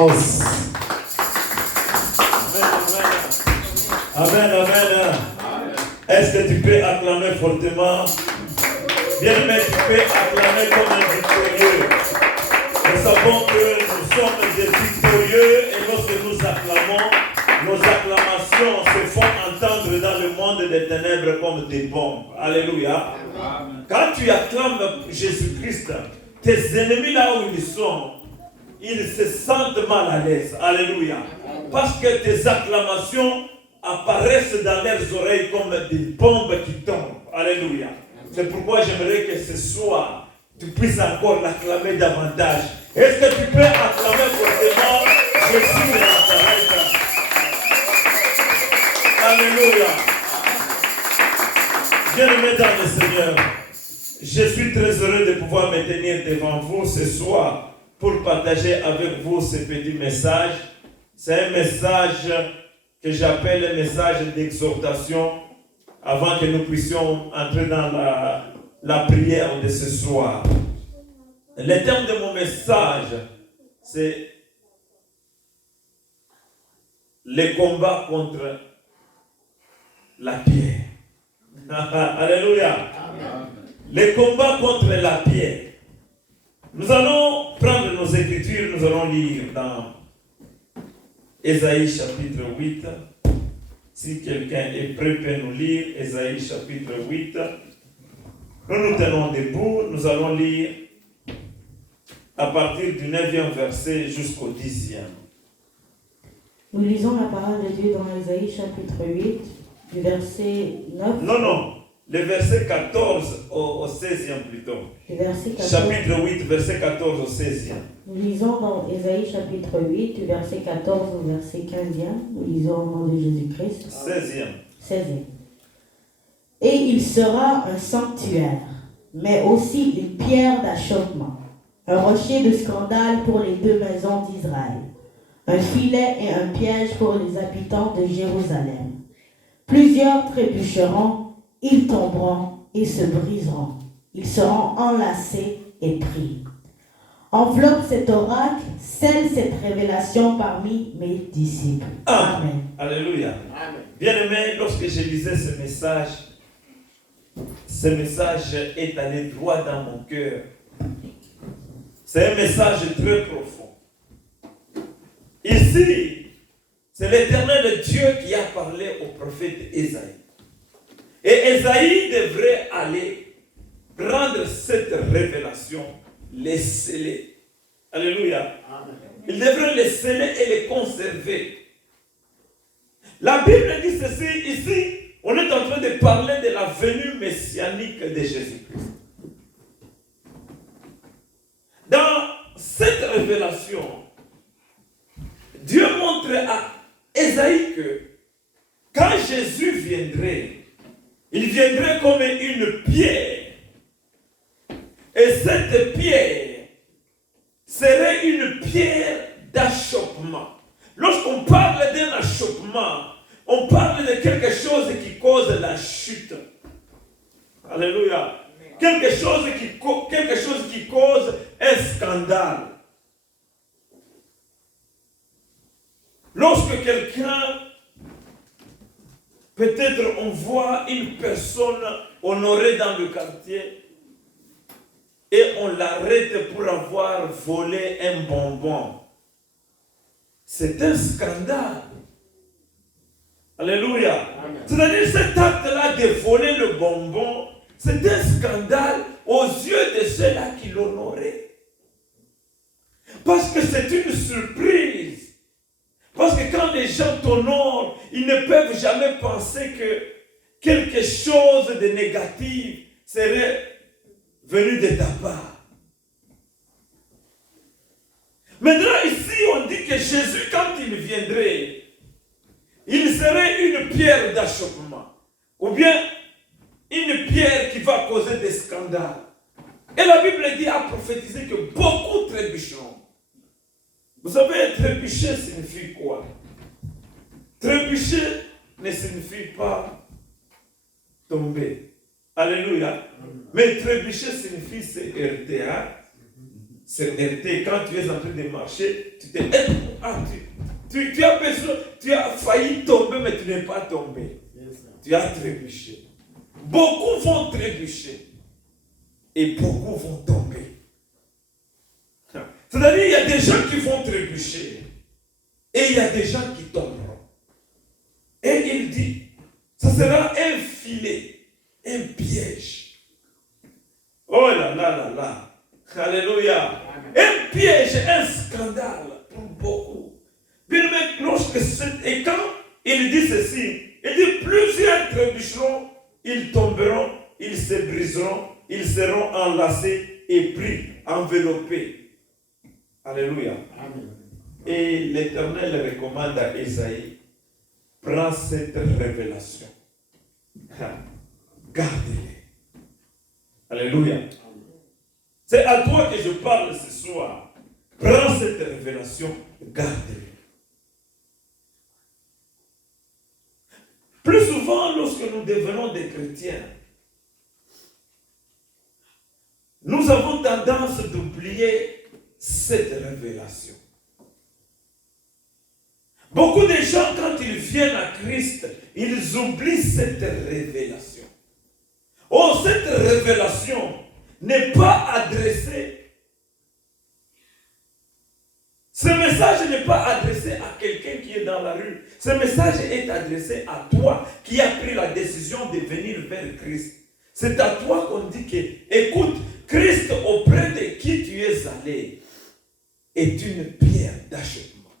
puissance. Amen, amen. Est-ce que tu peux acclamer fortement? Bien-aimé, tu peux acclamer comme un victorieux. Nous savons que nous sommes des victorieux et lorsque nous acclamons, nos acclamations se font entendre dans le monde des ténèbres comme des bombes. Alléluia. Amen. Quand tu acclames Jésus-Christ, tes ennemis là où ils sont, ils se sentent mal à l'aise. Alléluia. Parce que tes acclamations apparaissent dans leurs oreilles comme des bombes qui tombent. Alléluia. C'est pourquoi j'aimerais que ce soir, tu puisses encore l'acclamer davantage. Est-ce que tu peux acclamer fortement Jésus de Nazareth? Alléluia. Bien-aimés dans le Seigneur, je suis très heureux de pouvoir me tenir devant vous ce soir pour partager avec vous ce petit message. C'est un message que j'appelle un message d'exhortation avant que nous puissions entrer dans la prière de ce soir. Le thème de mon message, c'est le combat contre la pierre. Alléluia. Amen. Le combat contre la pierre. Nous allons prendre nos écritures, nous allons lire dans Ésaïe chapitre 8. Si quelqu'un est prêt, peut nous lire Ésaïe chapitre 8. Nous nous tenons debout, nous allons lire à partir du 9e verset jusqu'au 10e. Nous lisons la parole de Dieu dans Ésaïe chapitre 8, du verset 9. Non, le verset 14 au 16e plutôt. Le verset 14. Chapitre 8, verset 14 au 16e. Nous lisons dans Ésaïe chapitre 8, du verset 14 au verset 15e. Nous lisons au nom de Jésus-Christ. 16e. Et il sera un sanctuaire, mais aussi une pierre d'achoppement, un rocher de scandale pour les deux maisons d'Israël, un filet et un piège pour les habitants de Jérusalem. Plusieurs trébucheront, ils tomberont et se briseront. Ils seront enlacés et pris. Enveloppe cet oracle, scelle cette révélation parmi mes disciples. Amen. Alléluia. Amen. Bien-aimé, lorsque je lisais ce message est allé droit dans mon cœur. C'est un message très profond. Ici, c'est l'Éternel Dieu qui a parlé au prophète Ésaïe. Et Ésaïe devrait aller prendre cette révélation, les sceller. Alléluia. Amen. Il devrait les sceller et les conserver. La Bible dit ceci, ici, on est en train de parler de la venue messianique de Jésus-Christ. Dans cette révélation, Dieu montre à Ésaïe que quand Jésus viendrait, il viendrait comme une pierre. Et cette pierre serait une pierre d'achoppement. Lorsqu'on parle d'un achoppement, on parle de quelque chose qui cause la chute. Alléluia. Quelque chose qui cause un scandale. Lorsque quelqu'un, peut-être on voit une personne honorée dans le quartier et on l'arrête pour avoir volé un bonbon. C'est un scandale. Alléluia. C'est-à-dire cet acte-là de voler le bonbon, c'est un scandale aux yeux de ceux-là qui l'honoraient. Parce que c'est une surprise. Parce que quand les gens t'honorent, ils ne peuvent jamais penser que quelque chose de négatif serait venu de ta part. Maintenant, ici, on dit que Jésus, quand il viendrait, il serait une pierre d'achoppement. Ou bien, une pierre qui va causer des scandales. Et la Bible dit, a prophétisé que beaucoup trébucheront. Vous savez, trébucher signifie quoi? Trébucher ne signifie pas tomber. Alléluia. Mais trébucher signifie se heurter. s'énerter. Quand tu es en train de marcher, tu t'es... tu as besoin, tu as failli tomber, mais tu n'es pas tombé. Tu as trébuché. Beaucoup vont trébucher. Et beaucoup vont tomber. C'est-à-dire, il y a des gens qui vont trébucher. Et il y a des gens qui tomberont. Et il dit, ça sera un filet, un piège. Oh là là là là. Alléluia. Un piège, un scandale pour beaucoup. Bien mais et quand il dit ceci, il dit plusieurs trébucheront, ils tomberont, ils se briseront, ils seront enlacés et pris, enveloppés. Alléluia. Amen. Et l'Éternel recommande à Isaïe, prends cette révélation. Garde-les. Alléluia. C'est à toi que je parle ce soir. Prends cette révélation, garde-les. Plus souvent, lorsque nous devenons des chrétiens, nous avons tendance d'oublier cette révélation. Beaucoup de gens, quand ils viennent à Christ, ils oublient cette révélation. Oh, cette révélation n'est pas adressée. Ce message n'est pas adressé à quelqu'un qui est dans la rue. Ce message est adressé à toi qui as pris la décision de venir vers Christ. C'est à toi qu'on dit que, écoute, Christ auprès de qui tu es allé est une pierre d'achoppement,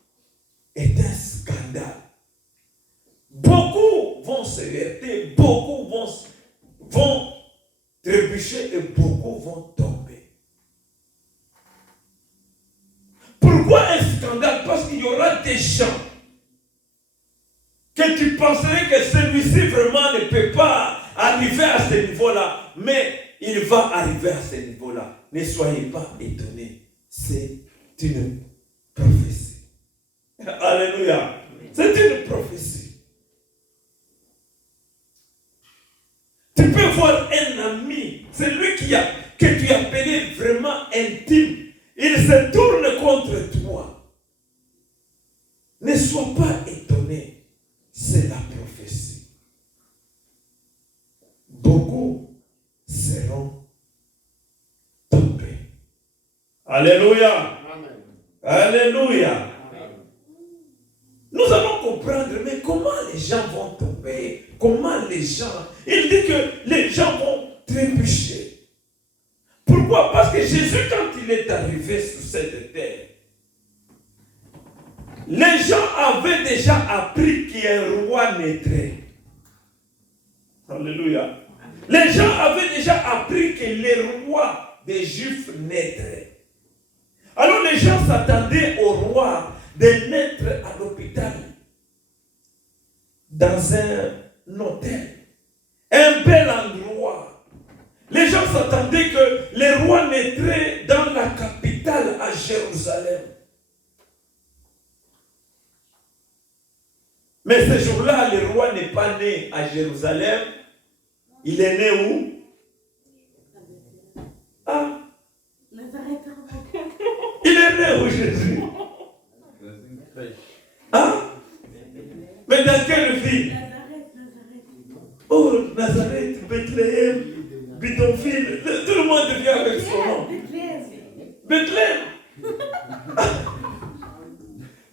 est un scandale. Beaucoup vont se heurter, beaucoup vont trébucher et beaucoup vont tomber. Pourquoi un scandale? Parce qu'il y aura des gens que tu penserais que celui-ci vraiment ne peut pas arriver à ce niveau-là, mais il va arriver à ce niveau-là. Ne soyez pas étonnés. C'est une prophétie. Alléluia. C'est une prophétie. Tu peux voir un ami, celui que tu appelais vraiment intime. Il se tourne contre toi. Ne sois pas étonné. C'est la prophétie. Beaucoup seront tombés. Alléluia. Amen. Alléluia. Amen. Nous allons comprendre, mais comment les gens vont tomber? Comment les gens... Il dit que les gens vont trébucher. Pourquoi? Parce que Jésus, quand il est arrivé sur cette terre, les gens avaient déjà appris qu'un roi naîtrait. Alléluia. Les gens avaient déjà appris que le roi des Juifs naîtrait. Alors les gens s'attendaient au roi de naître à l'hôpital, dans un hôtel, un bel endroit. Les gens s'attendaient que le roi naîtrait dans la capitale à Jérusalem. Mais ce jour-là, le roi n'est pas né à Jérusalem. Il est né où? Ah. Nazareth. Il est né où, Jésus? Ah. Mais dans quelle ville? Oh, Nazareth, Bethléem. Bidonville, tout le monde vient avec son nom. Bethléem.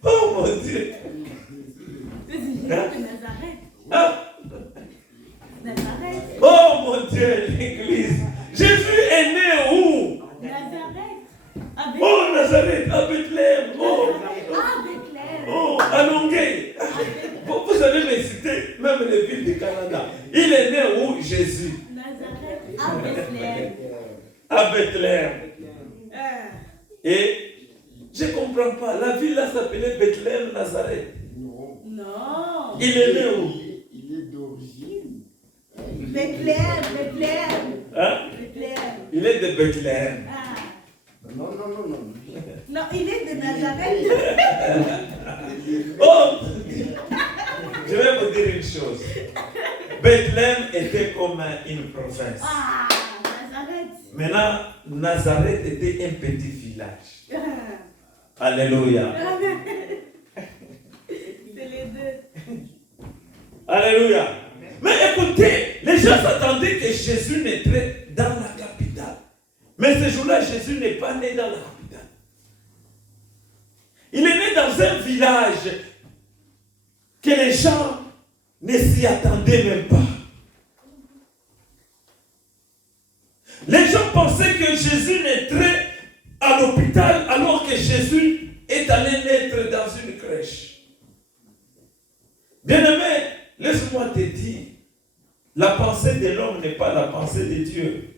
Oh mon Dieu. Ah. Oh mon Dieu, l'église. Jésus est né où? Nazareth. Oh, Nazareth, à Bethléem. Oh, oh, à Longueuil. Vous allez les citer, même les villes du Canada. Il est né où, Jésus? À Bethléem. À Bethléem. Et je ne comprends pas. La ville là s'appelait Bethléem, Nazareth. Non. Il est né où? Il est d'origine. Bethléem. Hein? Bethléem. Il est de Bethléem. Ah. Non. Non, il est de Nazareth. Oh! Je vais vous dire une chose. Bethléem était comme une province. Ah, Nazareth. Maintenant, Nazareth était un petit village. Alléluia. C'est les deux. Alléluia. Mais écoutez, les gens s'attendaient que Jésus naîtrait dans la capitale. Mais ce jour-là, Jésus n'est pas né dans la capitale. Il est né dans un village que les gens ne s'y attendaient même pas. Les gens pensaient que Jésus naîtrait à l'hôpital alors que Jésus est allé naître dans une crèche. Bien-aimé, laisse-moi te dire, la pensée de l'homme n'est pas la pensée de Dieu.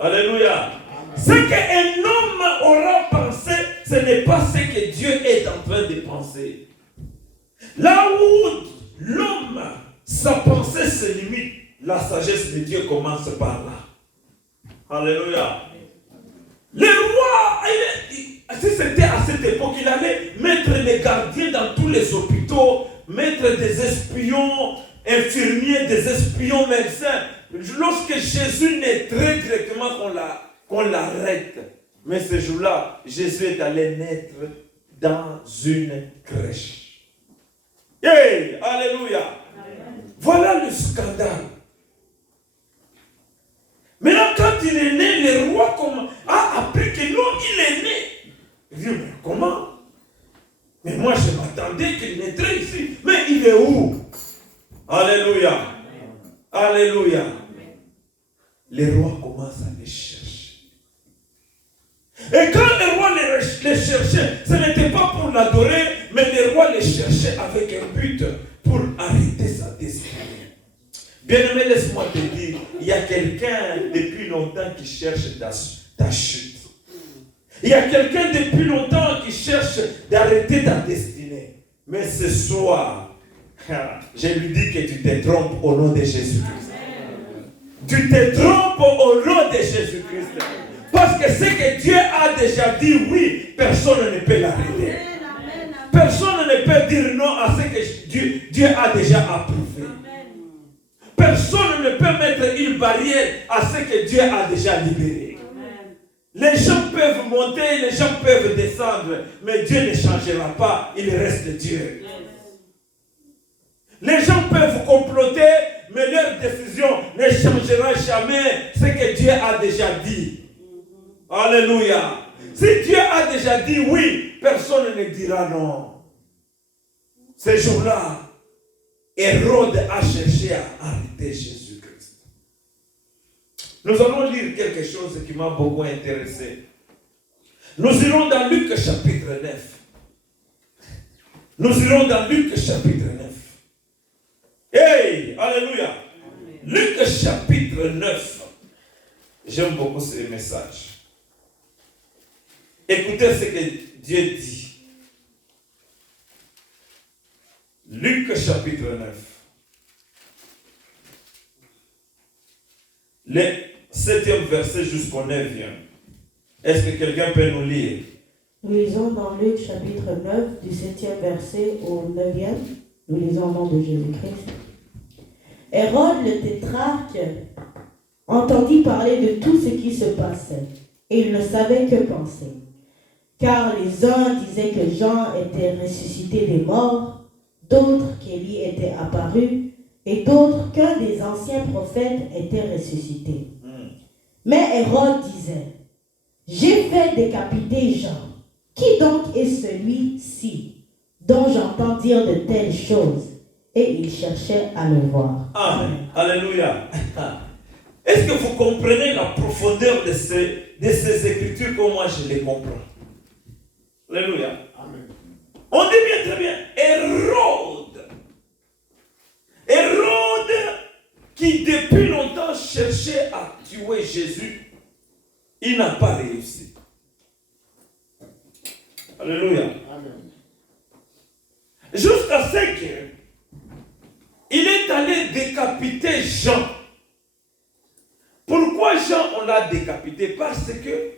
Alléluia. Ce qu'un homme aura pensé, ce n'est pas ce que Dieu est en train de penser. Là où l'homme, sa pensée se limite, la sagesse de Dieu commence par là. Alléluia. Le roi, si c'était à cette époque, il allait mettre les gardiens dans tous les hôpitaux, mettre des espions, infirmiers, des espions médecins. Lorsque Jésus naîtrait directement qu'on l'arrête. Mais ce jour-là, Jésus est allé naître dans une crèche. Hey, alléluia. Amen. Voilà le scandale. Maintenant, quand il est né, le roi a appris que non, il est né. Il dit, mais comment? Mais moi, je m'attendais qu'il naîtrait ici. Mais il est où? Alléluia. Amen. Alléluia. Amen. Les rois commencent à les chercher. Et quand les rois les cherchaient, ce n'était pas pour l'adorer, mais les rois les cherchaient avec un but pour arrêter sa destinée. Bien-aimé, laisse-moi te dire, il y a quelqu'un depuis longtemps qui cherche ta chute. Il y a quelqu'un depuis longtemps qui cherche d'arrêter ta destinée. Mais ce soir, je lui dis que tu te trompes au nom de Jésus-Christ. Tu te trompes au nom de Jésus-Christ. Parce que ce que Dieu a déjà dit, oui, personne ne peut l'arrêter. Personne ne peut dire non à ce que Dieu a déjà approuvé. Personne ne peut mettre une barrière à ce que Dieu a déjà libéré. Amen. Les gens peuvent monter, les gens peuvent descendre, mais Dieu ne changera pas, il reste Dieu. Yes. Les gens peuvent comploter, mais leur décision ne changera jamais ce que Dieu a déjà dit. Alléluia. Si Dieu a déjà dit oui, personne ne dira non. Ce jour-là, Hérode a cherché à arrêter Jésus-Christ. Nous allons lire quelque chose qui m'a beaucoup intéressé. Nous irons dans Luc chapitre 9. Nous irons dans Luc chapitre 9. Hey, alléluia. Amen. Luc chapitre 9. J'aime beaucoup ce message. Écoutez ce que Dieu dit. Luc chapitre 9. Le 7e verset jusqu'au 9e. Est-ce que quelqu'un peut nous lire? Nous lisons dans Luc chapitre 9, du 7e verset au 9e. Nous lisons au nom de Jésus-Christ. Hérode le tétrarque entendit parler de tout ce qui se passait, et il ne savait que penser. Car les uns disaient que Jean était ressuscité des morts, d'autres qu'Élie était apparu, et d'autres qu'un des anciens prophètes était ressuscité. Mais Hérode disait, j'ai fait décapiter Jean. Qui donc est celui-ci dont j'entends dire de telles choses? Et il cherchait à le voir. Amen. Alléluia. Est-ce que vous comprenez la profondeur de ces écritures comme moi je les comprends? Alléluia. Amen. On dit bien très bien, Hérode, qui depuis longtemps cherchait à tuer Jésus, il n'a pas réussi. Alléluia. Amen. Jusqu'à ce qu'il est allé décapiter Jean. Pourquoi Jean on l'a décapité? Parce que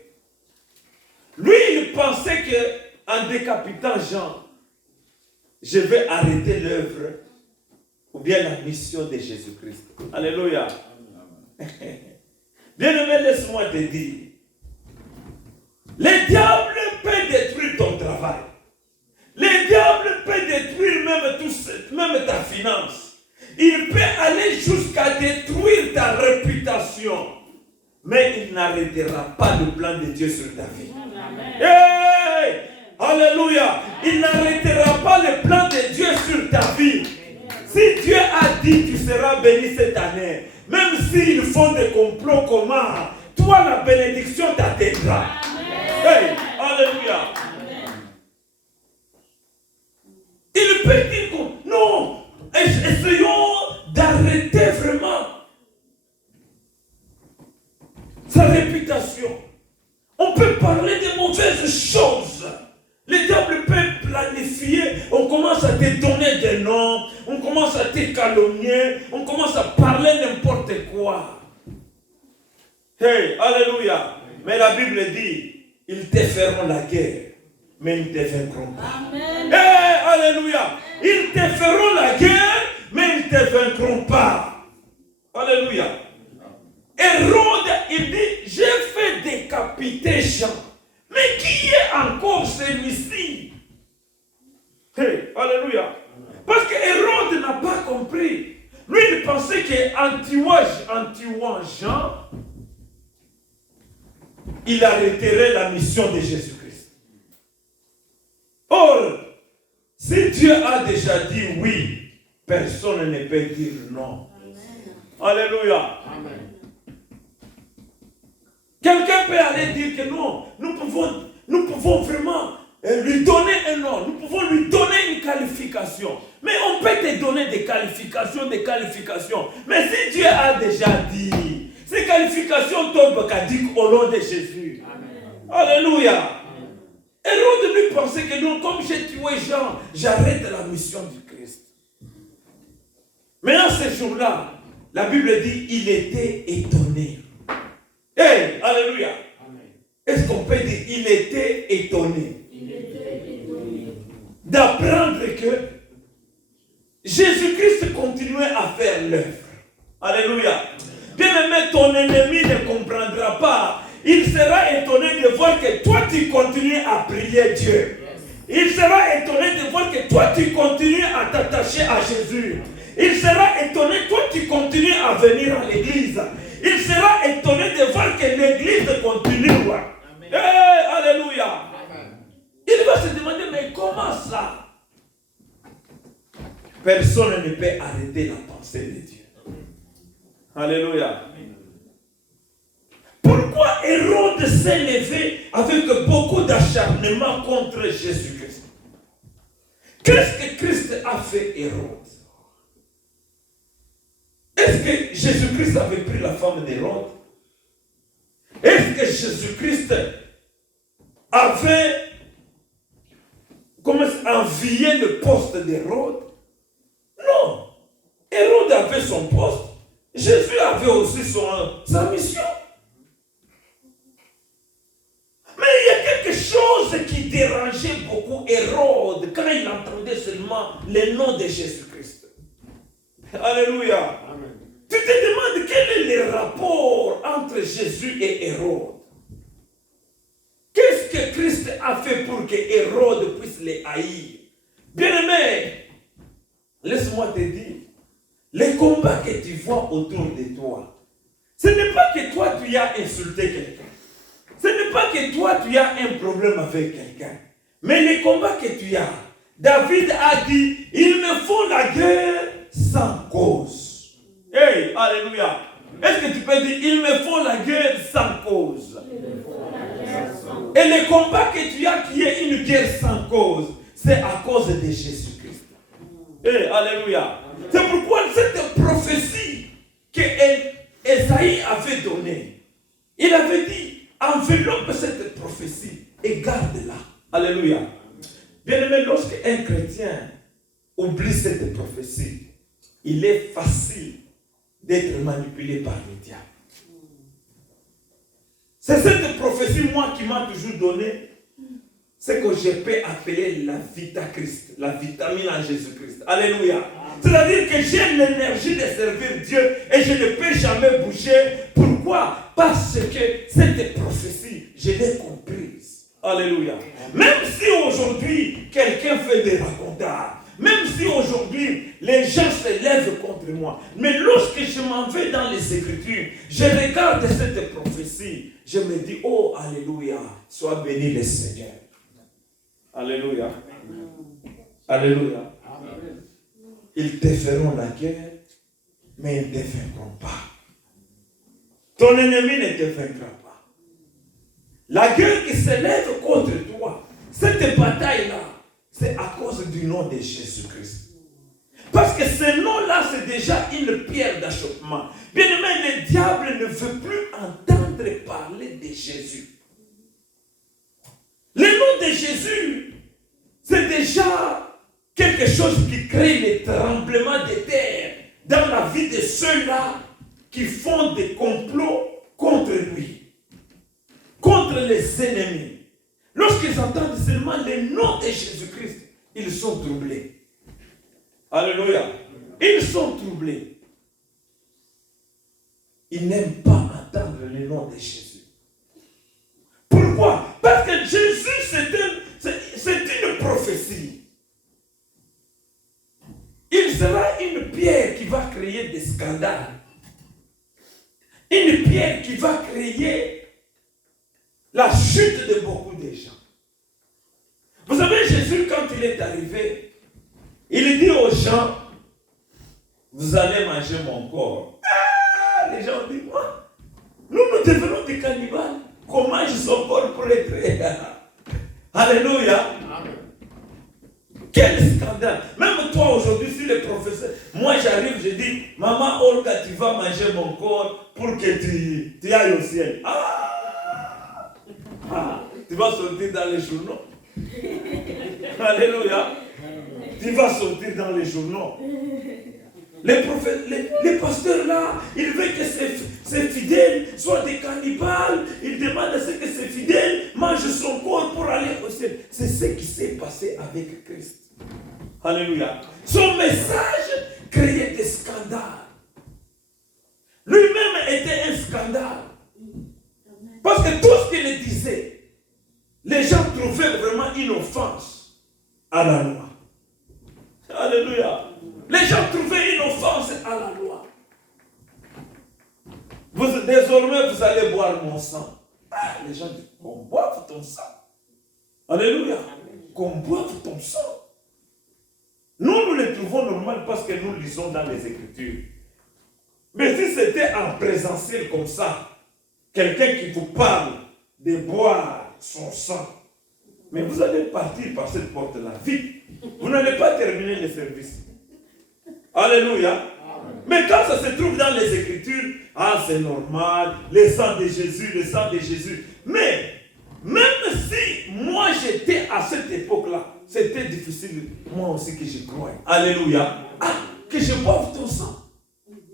lui il pensait qu'en décapitant Jean, je vais arrêter l'œuvre ou bien la mission de Jésus-Christ. Alléluia. Bien-aimé, laisse-moi te dire. Le diable peut détruire ton travail. Le diable peut détruire même ta finance. Il peut aller jusqu'à détruire ta réputation. Mais il n'arrêtera pas le plan de Dieu sur ta vie. Hey! Alléluia! Il n'arrêtera pas le plan de Dieu sur ta vie. Si Dieu a dit tu seras béni cette année, même s'ils font des complots comment, toi la bénédiction t'atteindra. Hey! Alléluia! Il peut dire que non, essayons d'arrêter vraiment sa réputation. On peut parler de mauvaises choses. Le diable peut planifier. On commence à te donner des noms. On commence à te calomnier. On commence à parler n'importe quoi. Hey, alléluia. Mais la Bible dit, ils te feront la guerre, mais ils ne te vaincront pas. Amen. Hey, alléluia. Ils te feront la guerre, mais ils ne te vaincront pas. Alléluia. Hérode, il dit, j'ai fait décapiter Jean. Mais qui est encore celui-ci? Hey, alléluia. Parce que Hérode n'a pas compris. Lui, il pensait qu'en tuant Jean, il arrêterait la mission de Jésus-Christ. Or, si Dieu a déjà dit oui, personne ne peut dire non. Amen. Alléluia. Amen. Quelqu'un peut aller dire que non, nous pouvons vraiment lui donner un nom, nous pouvons lui donner une qualification. Mais on peut te donner des qualifications. Mais si Dieu a déjà dit, ces qualifications tombent caduques au nom de Jésus. Amen. Alléluia. Hérode lui pensait que non, comme j'ai tué Jean, j'arrête la mission du Christ. Maintenant, ce jour-là, la Bible dit, il était étonné. Hey, alléluia. Est-ce qu'on peut dire, il était étonné d'apprendre que Jésus-Christ continuait à faire l'œuvre. Alléluia. Bien-aimé, ton ennemi ne comprendra pas. Il sera étonné de voir que toi tu continues à prier Dieu. Il sera étonné de voir que toi tu continues à t'attacher à Jésus. Il sera étonné, toi tu continues à venir à l'église. Il sera étonné de voir que l'église continue. Hey, alléluia. Amen. Il va se demander, mais comment ça? Personne ne peut arrêter la pensée de Dieu. Alléluia. Pourquoi Hérode s'est levé avec beaucoup d'acharnement contre Jésus-Christ? Qu'est-ce que Christ a fait, Hérode? Est-ce que Jésus-Christ avait pris la femme d'Hérode? Est-ce que Jésus-Christ avait envié le poste d'Hérode? Non. Hérode avait son poste. Jésus avait aussi sa mission. Mais il y a quelque chose qui dérangeait beaucoup Hérode quand il entendait seulement le nom de Jésus-Christ. Alléluia. Amen. Tu te demandes quel est le rapport entre Jésus et Hérode. Qu'est-ce que Christ a fait pour que Hérode puisse les haïr? Bien-aimé, laisse-moi te dire, les combats que tu vois autour de toi, ce n'est pas que toi tu as insulté quelqu'un. Ce n'est pas que toi tu as un problème avec quelqu'un. Mais les combats que tu as, David a dit, ils me font la guerre sans cause. Hey, alléluia. Est-ce que tu peux dire, ils me font la guerre sans cause? Et le combat que tu as qui est une guerre sans cause, c'est à cause de Jésus-Christ. Hey, alléluia. C'est pourquoi cette prophétie que Esaïe avait donnée, il avait dit, enveloppe cette prophétie et garde-la. Alléluia. Bien-aimé, lorsque un chrétien oublie cette prophétie, il est facile d'être manipulé par le diable. C'est cette prophétie, moi, qui m'a toujours donné ce que je peux appeler la vita Christ, la vitamine en Jésus-Christ. Alléluia. C'est-à-dire que j'ai l'énergie de servir Dieu et je ne peux jamais bouger. Pourquoi? Parce que cette prophétie, je l'ai comprise. Alléluia. Même si aujourd'hui, quelqu'un fait des racontards, même si aujourd'hui, les gens se lèvent contre moi, mais lorsque je m'en vais dans les Écritures, je regarde cette prophétie, je me dis, oh, alléluia, sois béni le Seigneur. Alléluia. Alléluia. Ils te feront la guerre, mais ils ne te vaincront pas. Ton ennemi ne te vaincra pas. La guerre qui se lève contre toi, cette bataille-là, c'est à cause du nom de Jésus-Christ. Parce que ce nom-là, c'est déjà une pierre d'achoppement. Bien aimé, le diable ne veut plus entendre parler de Jésus. Le nom de Jésus, c'est déjà quelque chose qui crée les tremblements de terre dans la vie de ceux-là qui font des complots contre lui, contre les ennemis. Lorsqu'ils entendent seulement le nom de Jésus-Christ, ils sont troublés. Alléluia. Ils sont troublés. Ils n'aiment pas entendre le nom de Jésus. Pourquoi? Parce que Jésus, c'est une prophétie. Il sera une pierre qui va créer des scandales. Une pierre qui va créer la chute de beaucoup de gens. Vous savez, Jésus, quand il est arrivé, il dit aux gens, vous allez manger mon corps. Ah, les gens disent, moi, nous devenons des cannibales. Qu'on mange son corps pour être... Alléluia. Quel scandale. Même toi aujourd'hui, si le professeur, moi j'arrive, je dis, maman Olga, tu vas manger mon corps pour que tu ailles au ciel. Tu vas sortir dans les journaux. Alléluia. Tu vas sortir dans les journaux. Les pasteurs là, ils veulent que ces fidèles soient des cannibales. Ils demandent à ce que ces fidèles mangent son corps pour aller au ciel. C'est ce qui s'est passé avec Christ. Alléluia. Son message créait des scandales. Lui-même était un scandale. Parce que tout ce qu'il disait, les gens trouvaient vraiment une offense à la loi. Alléluia. Les gens trouvaient une offense à la loi. Désormais, vous allez boire mon sang. Les gens disent, qu'on boive ton sang. Alléluia. Qu'on boive ton sang. Nous les trouvons normal parce que nous lisons dans les Écritures. Mais si c'était en présentiel comme ça, quelqu'un qui vous parle de boire son sang, mais vous allez partir par cette porte-là, vite. Vous n'allez pas terminer le service. Alléluia. Amen. Mais quand ça se trouve dans les Écritures, c'est normal, le sang de Jésus, le sang de Jésus. Mais, même si moi j'étais à cette époque-là, c'était difficile, moi aussi que je crois. Alléluia. Que je boive ton sang.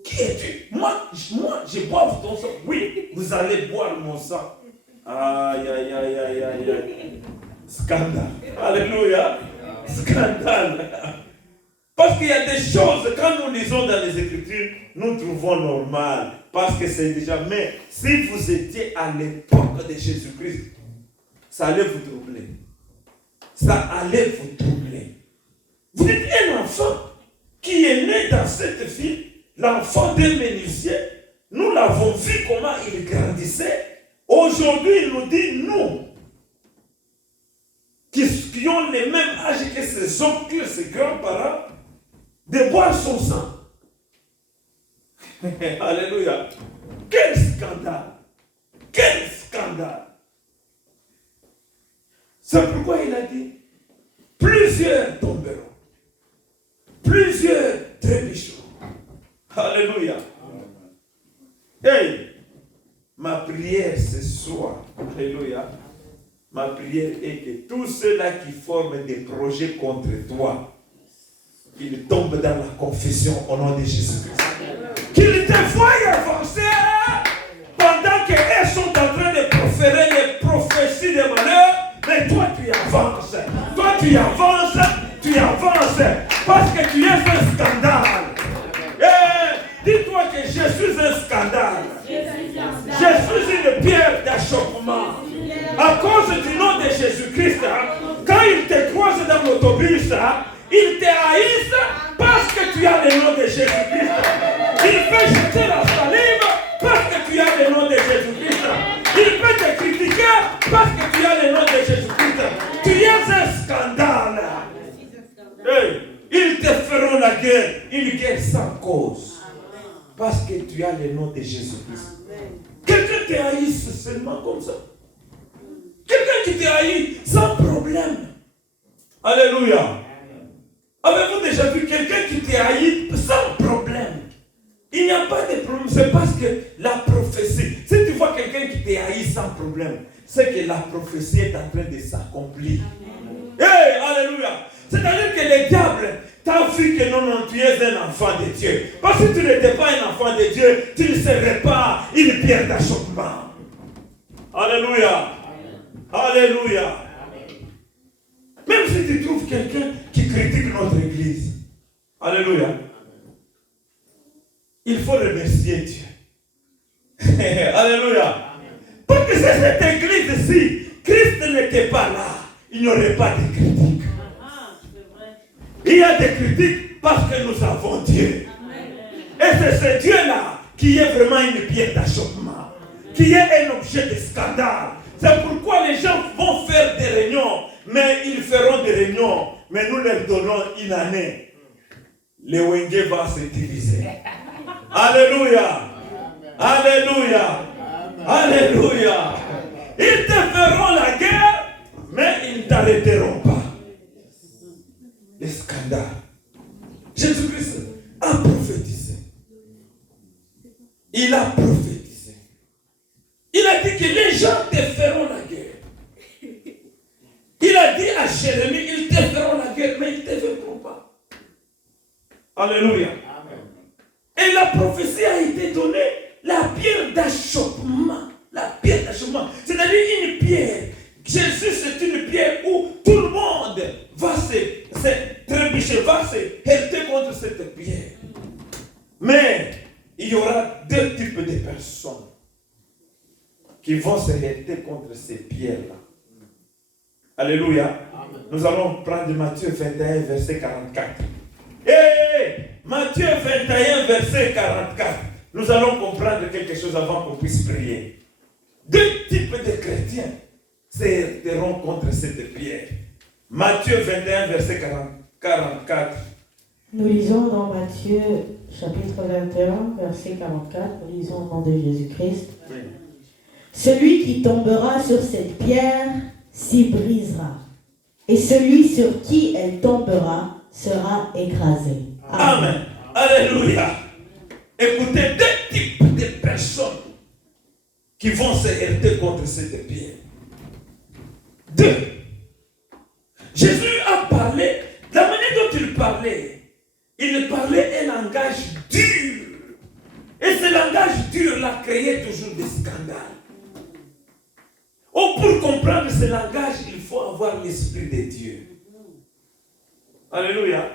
Qui es-tu? Moi, je boive ton sang. Oui, vous allez boire mon sang. Aïe, aïe, aïe, aïe, aïe, aïe. Scandale. Alléluia. Scandale. Parce qu'il y a des choses, quand nous lisons dans les Écritures, nous trouvons normal. Parce que c'est déjà... Mais si vous étiez à l'époque de Jésus-Christ, ça allait vous troubler. Ça allait vous troubler. Vous êtes un enfant qui est né dans cette ville, l'enfant d'un menuisier. Nous l'avons vu comment il grandissait. Aujourd'hui, il nous dit, nous, qui ont le même âge que ses oncles, ses grands-parents, de boire son sang. Alléluia. Quel scandale. Quel scandale. C'est pourquoi il a dit, plusieurs tomberont. Plusieurs trébucheront. Alléluia. Hey, ma prière ce soir, alléluia, ma prière est que tous ceux-là qui forment des projets contre toi, qu'ils tombent dans la confusion au nom de Jésus-Christ. Qu'ils te voient avancer pendant qu'elles sont en train de proférer les prophéties de malheur, mais toi tu avances. Toi tu avances, parce que tu es un scandale. un scandale. Je suis une pierre d'achoppement. À cause du nom de Jésus-Christ, quand ils te croisent dans l'autobus, ils te haïssent parce que tu as le nom de Jésus-Christ. Il peut jeter la salive parce que tu as le nom de Jésus-Christ. Il peut te critiquer parce que tu as le nom de Jésus-Christ. Tu es un scandale. Hey, ils te feront la guerre, une guerre sans cause. Parce que tu as le nom de Jésus-Christ. Quelqu'un te haïsse seulement comme ça. Quelqu'un qui te haït sans problème. Alléluia. Avez-vous déjà vu quelqu'un qui te haït sans problème? Il n'y a pas de problème. C'est parce que la prophétie, si tu vois quelqu'un qui te haït sans problème, c'est que la prophétie est en train de s'accomplir. Hey, alléluia. C'est-à-dire que le diable t'a vu que non, tu es un enfant de Dieu. Parce que si tu n'étais pas un enfant de Dieu, tu ne serais pas une pierre d'achoppement. Alléluia. Alléluia. Même si tu trouves quelqu'un qui critique notre église, alléluia, il faut remercier Dieu. Alléluia. Parce que c'est cette église-ci, Christ n'était pas là, il n'y aurait pas de critiques. Il y a des critiques parce que nous avons Dieu. Et c'est ce Dieu-là qui est vraiment une pierre d'achoppement, qui est un objet de scandale. C'est pourquoi les gens vont faire des réunions, mais ils feront des réunions, mais nous leur donnons une année. Le Wenge va se diviser. Alléluia. Alléluia. Alléluia. Ils te feront la guerre, mais ils ne t'arrêteront pas. Les scandales. Jésus-Christ a prophétisé. Il a prophétisé. Il a dit que les gens te feront la guerre. Il a dit à Jérémie, ils te feront la guerre, mais ils ne te feront pas. Alléluia. Et la prophétie a été donnée, la pierre d'achoppement. La pierre d'achoppement. C'est-à-dire une pierre. Jésus, c'est une pierre où tout le monde va se trébucher, va se heurter contre cette pierre. Mais il y aura deux types de personnes qui vont se heurter contre ces pierres-là. Alléluia. Amen. Nous allons prendre Matthieu 21, verset 44. Matthieu 21, verset 44. Nous allons comprendre quelque chose avant qu'on puisse prier. Deux types de chrétiens se heurteront contre cette pierre. Matthieu 21, verset 44. Nous lisons dans Matthieu chapitre 21, verset 44. Nous lisons au nom de Jésus-Christ. Oui. Celui qui tombera sur cette pierre s'y brisera, et celui sur qui elle tombera sera écrasé. Amen. Amen. Alléluia. Écoutez, deux types de personnes qui vont se heurter contre cette pierre. Deux. Jésus a parlé, la manière dont il parlait un langage dur. Et ce langage dur l'a créé toujours des scandales. Oh, pour comprendre ce langage, il faut avoir l'Esprit de Dieu. Alléluia.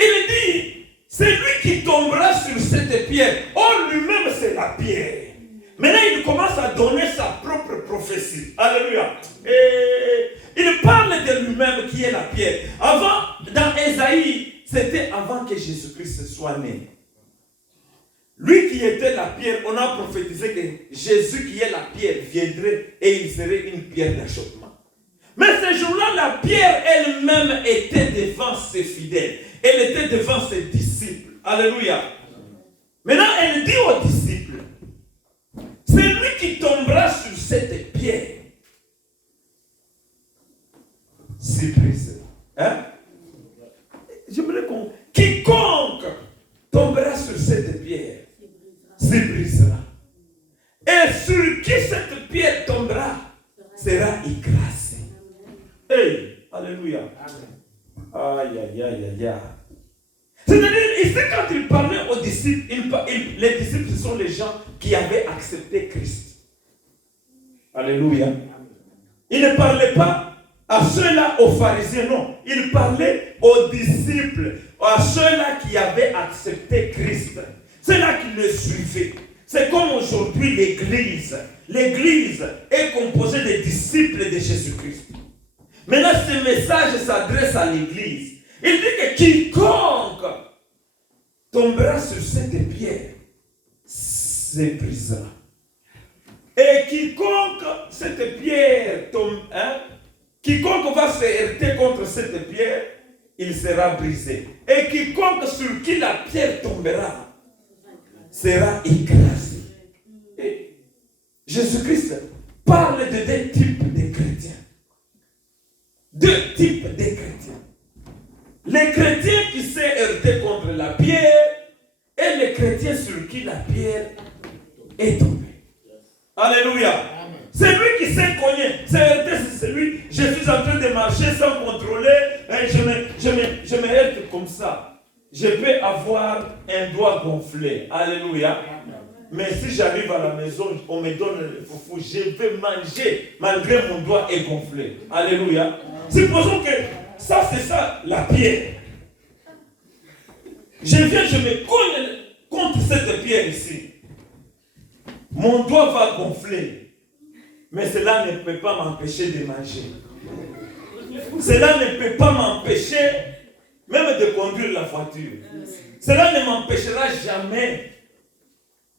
Il dit, c'est lui qui tombera sur cette pierre. Or, lui-même, c'est la pierre. Maintenant, il commence à donner sa propre prophétie. Alléluia. Et il parle de lui-même qui est la pierre. Avant, dans Ésaïe, c'était avant que Jésus-Christ soit né. Lui qui était la pierre, on a prophétisé que Jésus qui est la pierre viendrait et il serait une pierre d'achoppement. Mais ce jour-là, la pierre elle-même était devant ses fidèles. Elle était devant ses disciples. Alléluia. Maintenant, elle dit aux disciples, c'est lui qui tombera sur cette pierre. C'est brisé. Hein? J'aimerais qu'on... Quiconque tombera sur cette pierre se brisera. Et sur qui cette pierre tombera sera écrasé. Hey, alléluia. Aïe, aïe, aïe, aïe, aïe. C'est-à-dire, ici, quand il parlait aux disciples, les disciples, ce sont les gens qui avaient accepté Christ. Alléluia. Il ne parlait pas à ceux-là, aux pharisiens, non. Il parlait aux disciples, à ceux-là qui avaient accepté Christ. Ceux-là qui le suivaient. C'est comme aujourd'hui l'Église. L'Église est composée des disciples de Jésus-Christ. Maintenant, ce message s'adresse à l'Église. Il dit que quiconque tombera sur cette pierre se brisera. Et quiconque cette pierre tombe, quiconque va se heurter contre cette pierre, il sera brisé. Et quiconque sur qui la pierre tombera sera écrasé. Et Jésus-Christ parle de deux types de chrétiens. Deux types de chrétiens. Les chrétiens qui s'est heurté contre la pierre et les chrétiens sur qui la pierre est tombée. Alléluia. C'est lui qui s'est cogné. C'est celui, je suis en train de marcher sans contrôler. Je me heurte comme ça. Je peux avoir un doigt gonflé. Alléluia. Mais si j'arrive à la maison, on me donne le foufou, je vais manger malgré mon doigt est gonflé. Alléluia. Supposons que ça, c'est ça, la pierre. Je viens, je me cogne contre cette pierre ici. Mon doigt va gonfler. Mais cela ne peut pas m'empêcher de manger. Cela ne peut pas m'empêcher même de conduire la voiture. Cela ne m'empêchera jamais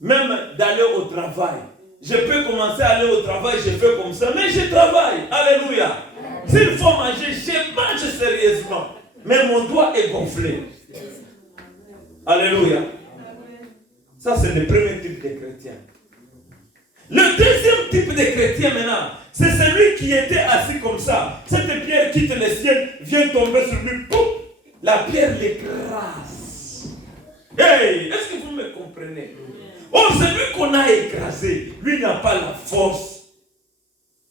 même d'aller au travail. Je peux commencer à aller au travail, je fais comme ça, mais je travaille. Alléluia. S'il faut manger, je mange sérieusement. Mais mon doigt est gonflé. Alléluia. Ça, c'est le premier type de chrétien. Le deuxième type de chrétien maintenant, c'est celui qui était assis comme ça. Cette pierre quitte le ciel, vient tomber sur lui. Pouf, la pierre l'écrase. Hey, est-ce que vous me comprenez? Oh, celui qu'on a écrasé, lui n'a pas la force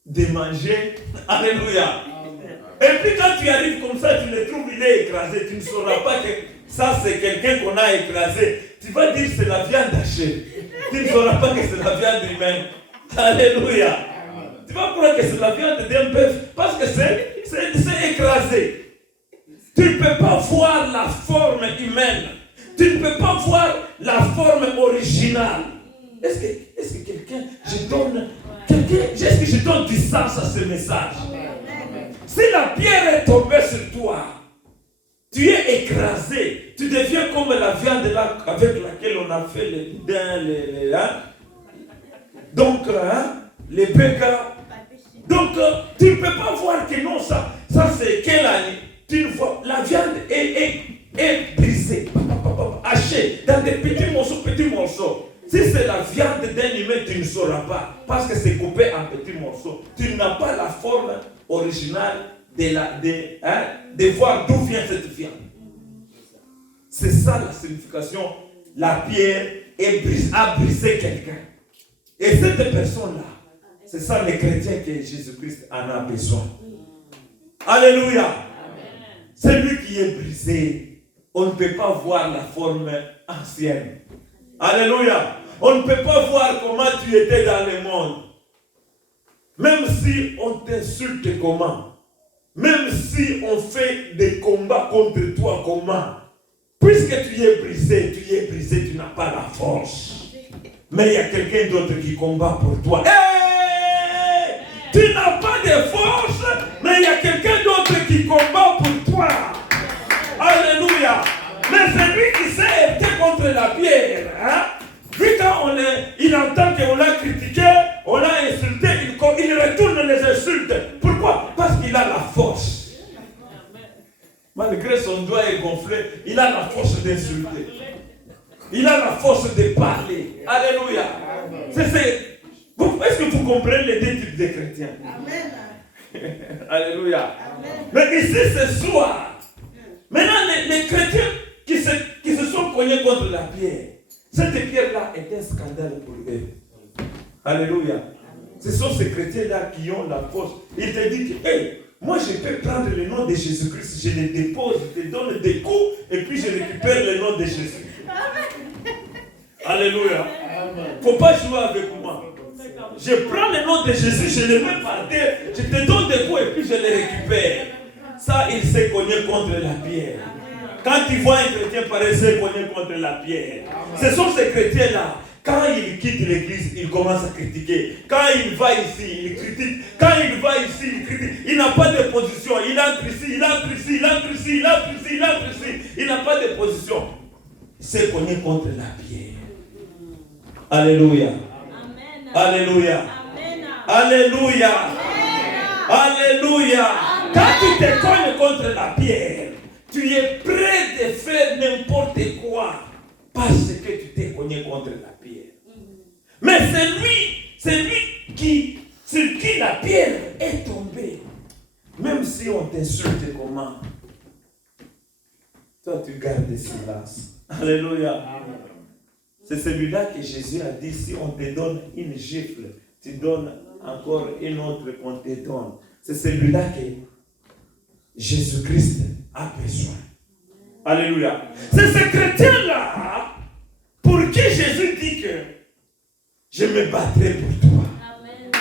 de manger. Alléluia. Et puis quand tu arrives comme ça, tu le trouves, il est écrasé. Tu ne sauras pas que ça c'est quelqu'un qu'on a écrasé. Tu vas dire c'est la viande hachée. Tu ne sauras pas que c'est la viande humaine. Alléluia. Tu vas croire que c'est la viande d'un bœuf parce que c'est écrasé. Tu ne peux pas voir la forme humaine. Tu ne peux pas voir la forme originale. Est-ce que quelqu'un, est-ce que je donne du sens à ce message? Si la pierre est tombée sur toi, tu es écrasé, tu deviens comme la viande là, avec laquelle on a fait les boudins, donc les bégas. Donc tu ne peux pas voir que non, ça c'est quelle année. Tu ne vois, la viande est brisée, hachée dans des petits morceaux. Si c'est la viande d'un humain, tu ne sauras pas, parce que c'est coupé en petits morceaux. Tu n'as pas la forme originale de voir d'où vient cette viande. C'est ça la signification. La pierre a brisé quelqu'un. Et cette personne-là, c'est ça les chrétiens que Jésus-Christ en a besoin. Alléluia. Celui qui est brisé, on ne peut pas voir la forme ancienne. Alléluia. On ne peut pas voir comment tu étais dans le monde. Même si on t'insulte comment. Même si on fait des combats contre toi comment. Puisque tu es brisé, tu n'as pas la force. Mais il y a quelqu'un d'autre qui combat pour toi. Hey! Tu n'as pas de force, mais il y a quelqu'un d'autre qui combat pour toi. Alléluia. Mais c'est lui qui s'est heurté contre la pierre. Puis quand il entend qu'on l'a critiqué, on l'a insulté, il retourne les insultes. Pourquoi? Parce qu'il a la force. Malgré son doigt est gonflé, il a la force d'insulter. Il a la force de parler. Alléluia. Est-ce que vous comprenez les deux types de chrétiens? Amen. Alléluia. Amen. Mais ici ce soir, maintenant les chrétiens qui se sont cognés contre la pierre, cette pierre-là est un scandale pour eux. Alléluia. Ce sont ces chrétiens-là qui ont la force. Ils te disent que, hey, moi je peux prendre le nom de Jésus-Christ, je le dépose, je te donne des coups, et puis je récupère le nom de Jésus. Amen. Alléluia. Il ne faut pas jouer avec moi. Je prends le nom de Jésus, je le mets par terre, je te donne des coups, et puis je le récupère. Ça, il s'est cogné contre la pierre. Quand tu vois un chrétien pareil, s'est cogné contre la pierre. Ce sont ces chrétiens-là Quand il quitte l'église, il commence à critiquer. Quand il va ici, il critique. Quand il va ici, il critique. Il n'a pas de position. Il entre ici, il entre ici, il entre ici, il entre ici, il entre ici. Il n'a pas de position. Il s'est cogné contre la pierre. Alléluia. Amen. Alléluia. Amen. Alléluia. Alléluia. Quand tu te cognes contre la pierre, tu es prêt de faire n'importe quoi parce que tu t'es cogné contre la pierre. Mais c'est lui sur qui la pierre est tombée. Même si on t'insulte comment, toi tu gardes le silence. Alléluia. C'est celui-là que Jésus a dit, si on te donne une gifle, tu donnes encore une autre qu'on te donne. C'est celui-là que Jésus-Christ a besoin. Alléluia. C'est ce chrétien-là pour qui Jésus dit que je me battrai pour toi. Amen.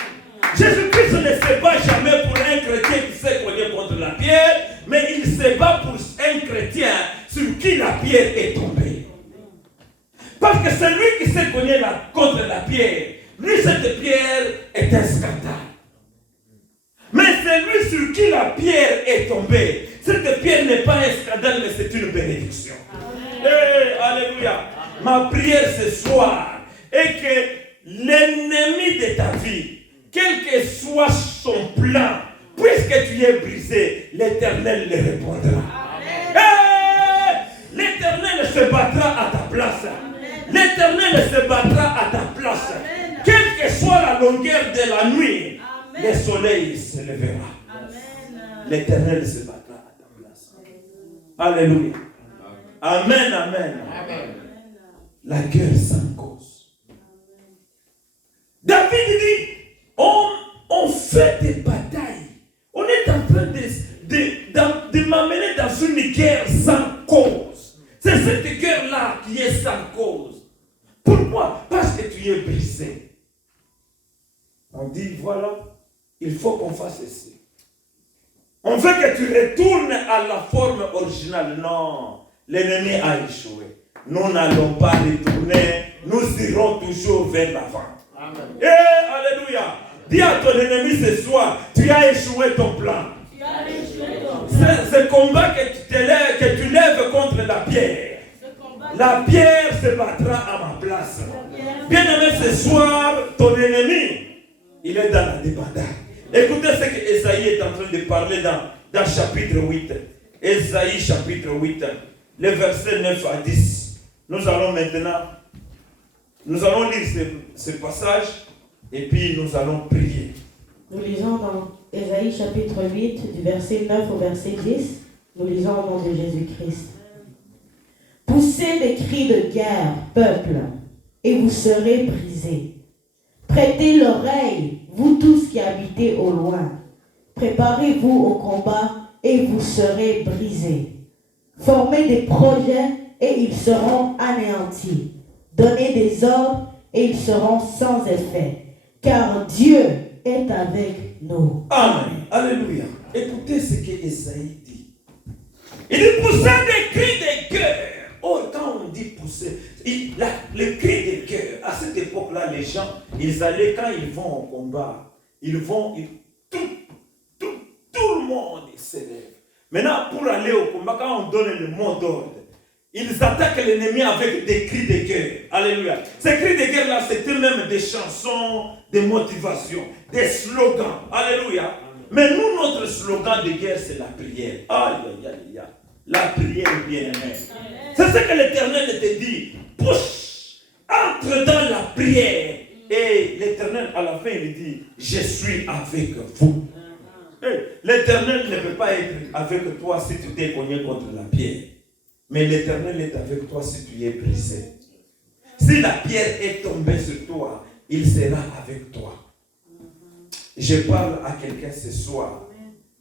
Jésus-Christ ne se bat jamais pour un chrétien qui s'est cogné contre la pierre, mais il se bat pour un chrétien sur qui la pierre est tombée. Parce que celui qui s'est cogné contre la pierre, lui, cette pierre est un scandale. Mais celui sur qui la pierre est tombée, cette pierre n'est pas un scandale, mais c'est une bénédiction. Hey, alléluia. Ma prière ce soir est que l'ennemi de ta vie, quel que soit son plan, puisque tu es brisé, l'Éternel le répondra. Hey, l'Éternel se battra à ta place. L'Éternel se battra à ta place. Quelle que soit la longueur de la nuit, le soleil se lèvera. L'Éternel se battra à ta place. Alléluia. Amen, amen. La guerre sans cause. David dit, on fait des batailles. On est en train de m'amener dans une guerre sans cause. C'est cette guerre-là qui est sans cause. Pourquoi? Parce que tu es brisé. On dit, voilà, il faut qu'on fasse ceci. On veut que tu retournes à la forme originale. Non, l'ennemi a échoué. Nous n'allons pas retourner. Nous irons toujours vers l'avant. Amen. Alléluia. Dis à ton ennemi ce soir, tu as échoué ton plan. Ce combat que tu lèves contre la pierre. La pierre se battra à ma place. Bien-aimé, ce soir, ton ennemi, il est dans la débandade. Écoutez ce que Esaïe est en train de parler dans chapitre 8. Esaïe chapitre 8, les versets 9 à 10. Nous allons lire ce passage et puis nous allons prier. Nous lisons dans Esaïe chapitre 8, du verset 9 au verset 10. Nous lisons au nom de Jésus-Christ. Poussez des cris de guerre, peuple, et vous serez brisés. Prêtez l'oreille, vous tous qui habitez au loin. Préparez-vous au combat et vous serez brisés. Formez des projets et ils seront anéantis. Donnez des ordres et ils seront sans effet. Car Dieu est avec nous. Amen. Alléluia. Écoutez ce que Esaïe dit. Il dit poussez des cris de guerre. Or, quand on dit pousser, le cri de guerre, à cette époque-là, les gens, ils allaient, quand ils vont au combat, tout le monde s'élève. Maintenant, pour aller au combat, quand on donne le mot d'ordre, ils attaquent l'ennemi avec des cris de guerre. Alléluia. Ces cris de guerre-là, c'était même des chansons, des motivations, des slogans. Alléluia. Mais nous, notre slogan de guerre, c'est la prière. Aïe, aïe, aïe, aïe. La prière, bien-aimée. C'est ce que l'Éternel te dit. Pousse, entre dans la prière. Et l'Éternel, à la fin, il dit, je suis avec vous. L'Éternel ne peut pas être avec toi si tu t'es cogné contre la pierre. Mais l'Éternel est avec toi si tu es brisé. Si la pierre est tombée sur toi, il sera avec toi. Je parle à quelqu'un ce soir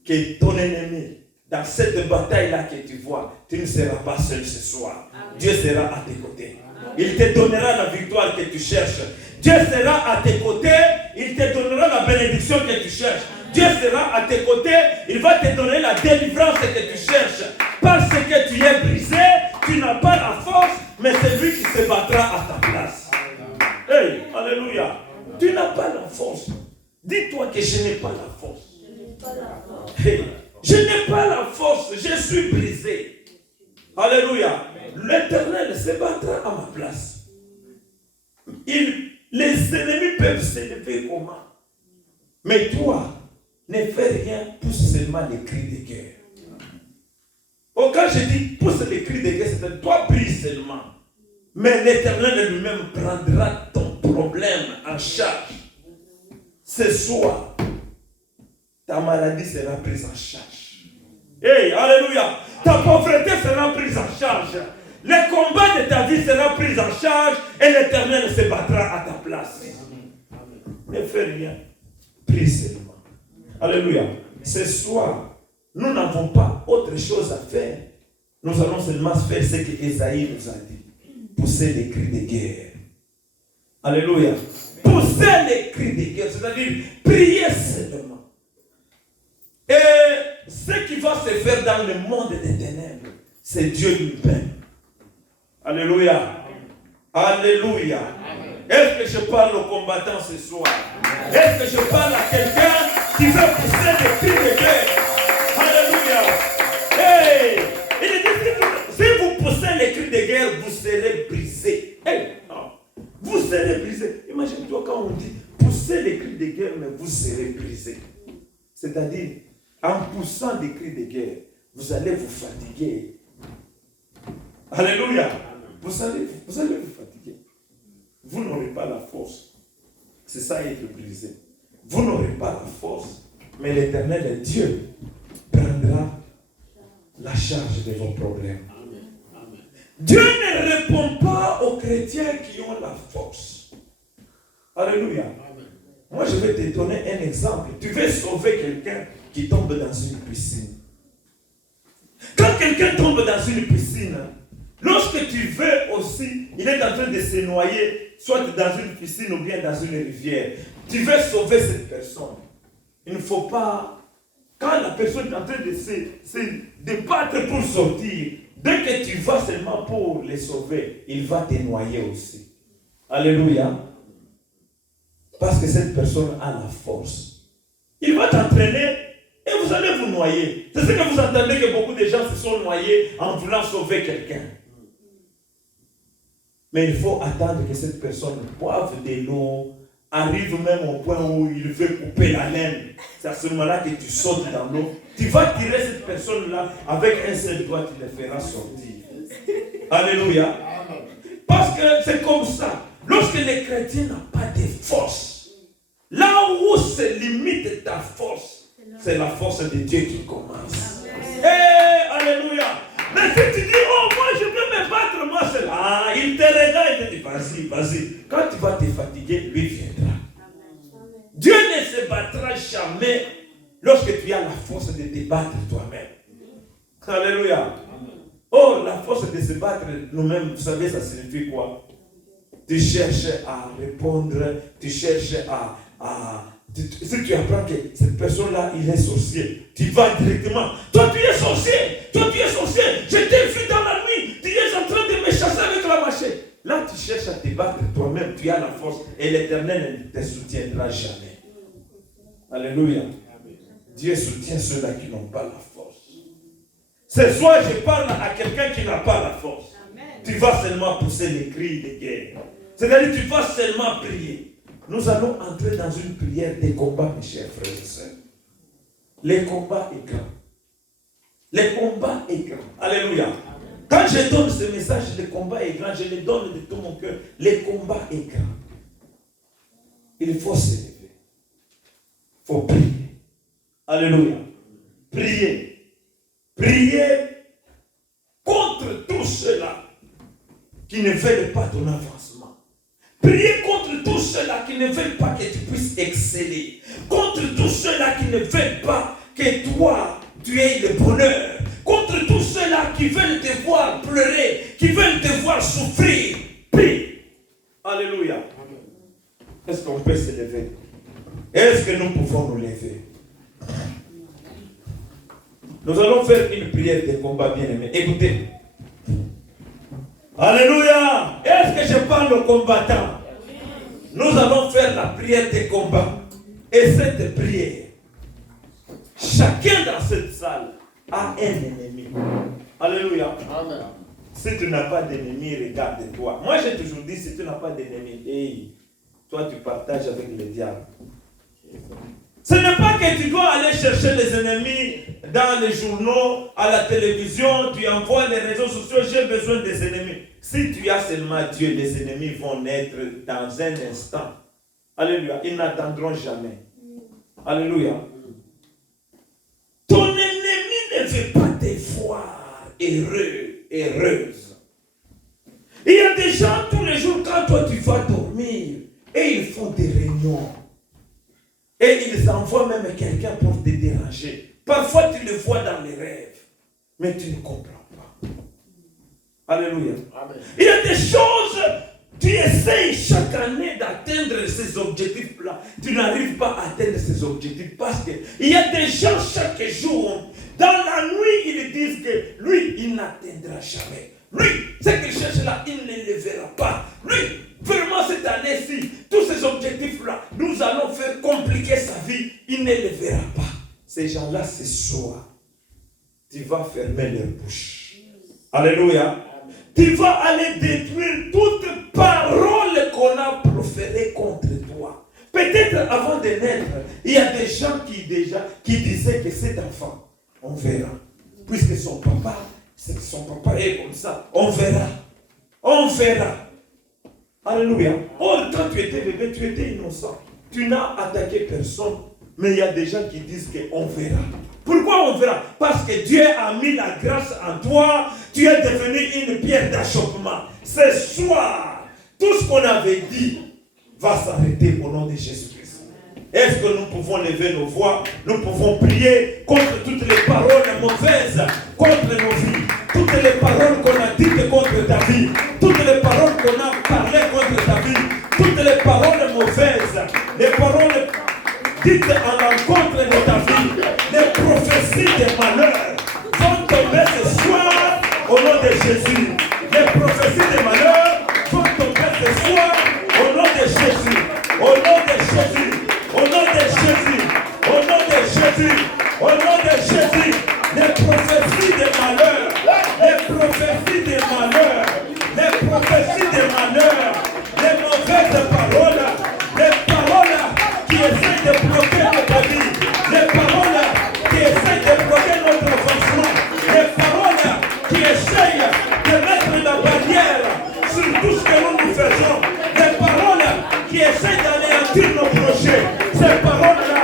que ton ennemi, dans cette bataille-là que tu vois, tu ne seras pas seul ce soir. Amen. Dieu sera à tes côtés. Amen. Il te donnera la victoire que tu cherches. Dieu sera à tes côtés. Il te donnera la bénédiction que tu cherches. Amen. Dieu sera à tes côtés. Il va te donner la délivrance que tu cherches. Parce que tu es brisé, tu n'as pas la force, mais c'est lui qui se battra à ta place. je n'ai pas la force. Hey, je n'ai pas la force, je suis brisé. Alléluia. L'Éternel se battra à ma place. Les ennemis peuvent s'élever comment? Mais toi, ne fais rien, pousse seulement les cris de guerre. Oh, quand je dis pousse les cris de guerre, c'est toi brise seulement. Mais l'Éternel lui-même prendra ton problème en charge. Ce soir, ta maladie sera prise en charge. Hey, alléluia. Ta pauvreté sera prise en charge. Le combat de ta vie sera pris en charge et l'Éternel se battra à ta place. Ne fais rien. Prie seulement. Alléluia. Ce soir, nous n'avons pas autre chose à faire. Nous allons seulement faire ce que Esaïe nous a dit. Pousser les cris de guerre. Alléluia. Pousser les cris de guerre, c'est-à-dire prier seulement. Et ce qui va se faire dans le monde des ténèbres, c'est Dieu lui-même. Alléluia. Alléluia. Est-ce que je parle aux combattants ce soir? Est-ce que je parle à quelqu'un qui veut pousser des cris de guerre? Alléluia. Hey! Il dit, si vous poussez les cris de guerre, vous serez brisés. Hey! Non. Vous serez brisés. Imagine-toi quand on dit poussez les cris de guerre, mais vous serez brisés. C'est-à-dire, en poussant des cris de guerre, vous allez vous fatiguer. Alléluia. Vous allez vous fatiguer. Vous n'aurez pas la force. C'est ça être brisé. Vous n'aurez pas la force. Mais l'Éternel Dieu prendra la charge de vos problèmes. Dieu ne répond pas aux chrétiens qui ont la force. Alléluia. Moi, je vais te donner un exemple. Tu veux sauver quelqu'un qui tombe dans une piscine. Quand quelqu'un tombe dans une piscine, lorsque tu veux aussi, il est en train de se noyer, soit dans une piscine ou bien dans une rivière, tu veux sauver cette personne. Il ne faut pas, quand la personne est en train de se battre pour sortir, dès que tu vas seulement pour les sauver, il va te noyer aussi. Alléluia. Parce que cette personne a la force. Il va t'entraîner et vous allez vous noyer. C'est ce que vous entendez que beaucoup de gens se sont noyés en voulant sauver quelqu'un. Mais il faut attendre que cette personne boive de l'eau, arrive même au point où il veut couper la laine. C'est à ce moment-là que tu sautes dans l'eau. Tu vas tirer cette personne-là avec un seul doigt, tu le feras sortir. Alléluia. Parce que c'est comme ça. Lorsque les chrétiens n'ont pas de force, là où se limite ta force, c'est la force de Dieu qui commence. Alléluia. Mais si tu dis, oh, moi je peux me battre, moi c'est là. Ah, il te regarde et te dit, vas-y, vas-y. Quand tu vas te fatiguer, lui viendra. Dieu ne se battra jamais lorsque tu as la force de te battre toi-même. Alléluia. Oh, la force de se battre nous-mêmes, vous savez, ça signifie quoi? Tu cherches à répondre, tu cherches si tu apprends que cette personne-là, il est sorcier, tu vas directement. Toi, tu es sorcier. Toi, tu es sorcier. Je t'ai vu dans la nuit. Tu es en train de me chasser avec la machette. Là, tu cherches à te battre toi-même. Tu as la force. Et l'Éternel ne te soutiendra jamais. Alléluia. Dieu soutient ceux-là qui n'ont pas la force. Ce soir, je parle à quelqu'un qui n'a pas la force. Tu vas seulement pousser les cris de guerre. C'est-à-dire, tu vas seulement prier. Nous allons entrer dans une prière de combat, mes chers frères et sœurs. Le combat est grand. Le combat est grand. Alléluia. Quand je donne ce message, le combat est grand, je le donne de tout mon cœur. Le combat est grand. Il faut s'élever. Il faut prier. Alléluia. Prier. Prier contre tous ceux-là qui ne veulent pas ton avancement. Priez contre tous ceux-là qui ne veulent pas que tu puisses exceller. Contre tous ceux-là qui ne veulent pas que toi, tu aies le bonheur. Contre tous ceux-là qui veulent te voir pleurer, qui veulent te voir souffrir. Prie. Alléluia. Est-ce qu'on peut se lever? Est-ce que nous pouvons nous lever? Nous allons faire une prière de combat, bien-aimé. Écoutez. Alléluia. Est-ce que je parle aux combattants? Nous allons faire la prière de combat. Et cette prière, chacun dans cette salle a un ennemi. Alléluia. Amen. Si tu n'as pas d'ennemi, regarde-toi. Moi, j'ai toujours dit, si tu n'as pas d'ennemi, hey, toi, tu partages avec le diable. Ce n'est pas que tu dois aller chercher les ennemis dans les journaux, à la télévision, tu envoies les réseaux sociaux, j'ai besoin des ennemis. Si tu as seulement Dieu, les ennemis vont naître dans un instant. Alléluia. Ils n'attendront jamais. Alléluia. Ton ennemi ne veut pas te voir heureux, heureuse. Il y a des gens tous les jours quand toi tu vas dormir et ils font des réunions. Et ils envoient même quelqu'un pour te déranger. Parfois tu le vois dans les rêves, mais tu ne comprends pas. Alléluia. Amen. Il y a des choses, tu essayes chaque année d'atteindre ces objectifs-là. Tu n'arrives pas à atteindre ces objectifs parce qu'il y a des gens chaque jour, dans la nuit, ils disent que lui, il n'atteindra jamais. Lui, ce qu'il cherche là, il ne le verra pas. Lui, vraiment cette année-ci, tous ces objectifs-là, nous allons faire compliquer sa vie, il ne le verra pas. Ces gens-là, ce soir, tu vas fermer leur bouche. Alléluia. Tu vas aller détruire toute parole qu'on a proférée contre toi. Peut-être avant de naître, il y a des gens qui disaient que cet enfant, on verra. Puisque son papa est comme ça, on verra. On verra. Alléluia. Or, quand tu étais bébé, tu étais innocent. Tu n'as attaqué personne. Mais il y a des gens qui disent qu'on verra. Pourquoi on verra? Parce que Dieu a mis la grâce en toi. Tu es devenu une pierre d'achoppement. Ce soir, tout ce qu'on avait dit va s'arrêter au nom de Jésus-Christ. Est-ce que nous pouvons lever nos voix? Nous pouvons prier contre toutes les paroles mauvaises, contre nos vies. Toutes les paroles qu'on a dites contre ta vie. Toutes les paroles qu'on a parlé contre ta vie. Toutes les paroles mauvaises. Les paroles dites en l'encontre de ta vie. Les prophéties des malheurs vont tomber ce soir au nom de Jésus. Les prophéties des malheurs vont tomber ce soir au nom de Jésus. Au nom de Jésus. Au nom de Jésus. Au nom de Jésus. Au nom de Jésus. Les prophéties des malheurs. Les prophéties des malheurs. Les prophéties des malheurs. Les mauvaises paroles. Les paroles qui essaient de bloquer notre vie. Les paroles qui essaient de bloquer notre avancement. Les paroles qui essayent de mettre la barrière sur tout ce que nous faisons. Les paroles qui essayent d'anéantir nos projets. Ces paroles-là,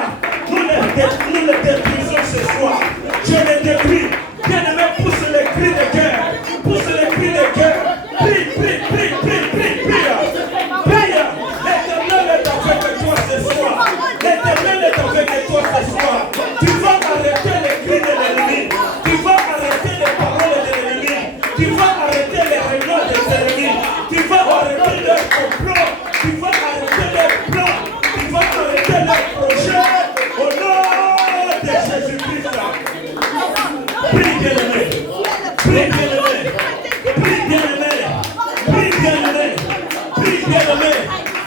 nous les détruisons ce soir. Je les détruis. Bien-aimé, pousse les cris de guerre. Pousse les cris de guerre. Prie, prie, prie, prie, prie, prie. Prie. L'Éternel est avec toi ce soir. L'Éternel est avec toi ce soir. Tu vas arrêter les cris de l'ennemi. Tu vas arrêter les paroles de l'ennemi. Tu vas arrêter les réunions des ennemis. Tu vas arrêter leurs complots. Tu vas arrêter leurs plans. Tu vas arrêter leurs projets. Au nom de Jésus-Christ. Prie bien-aimé. Prie bien-aimé. Prie bien-aimé. Prie bien-aimé. Prie bien-aimé.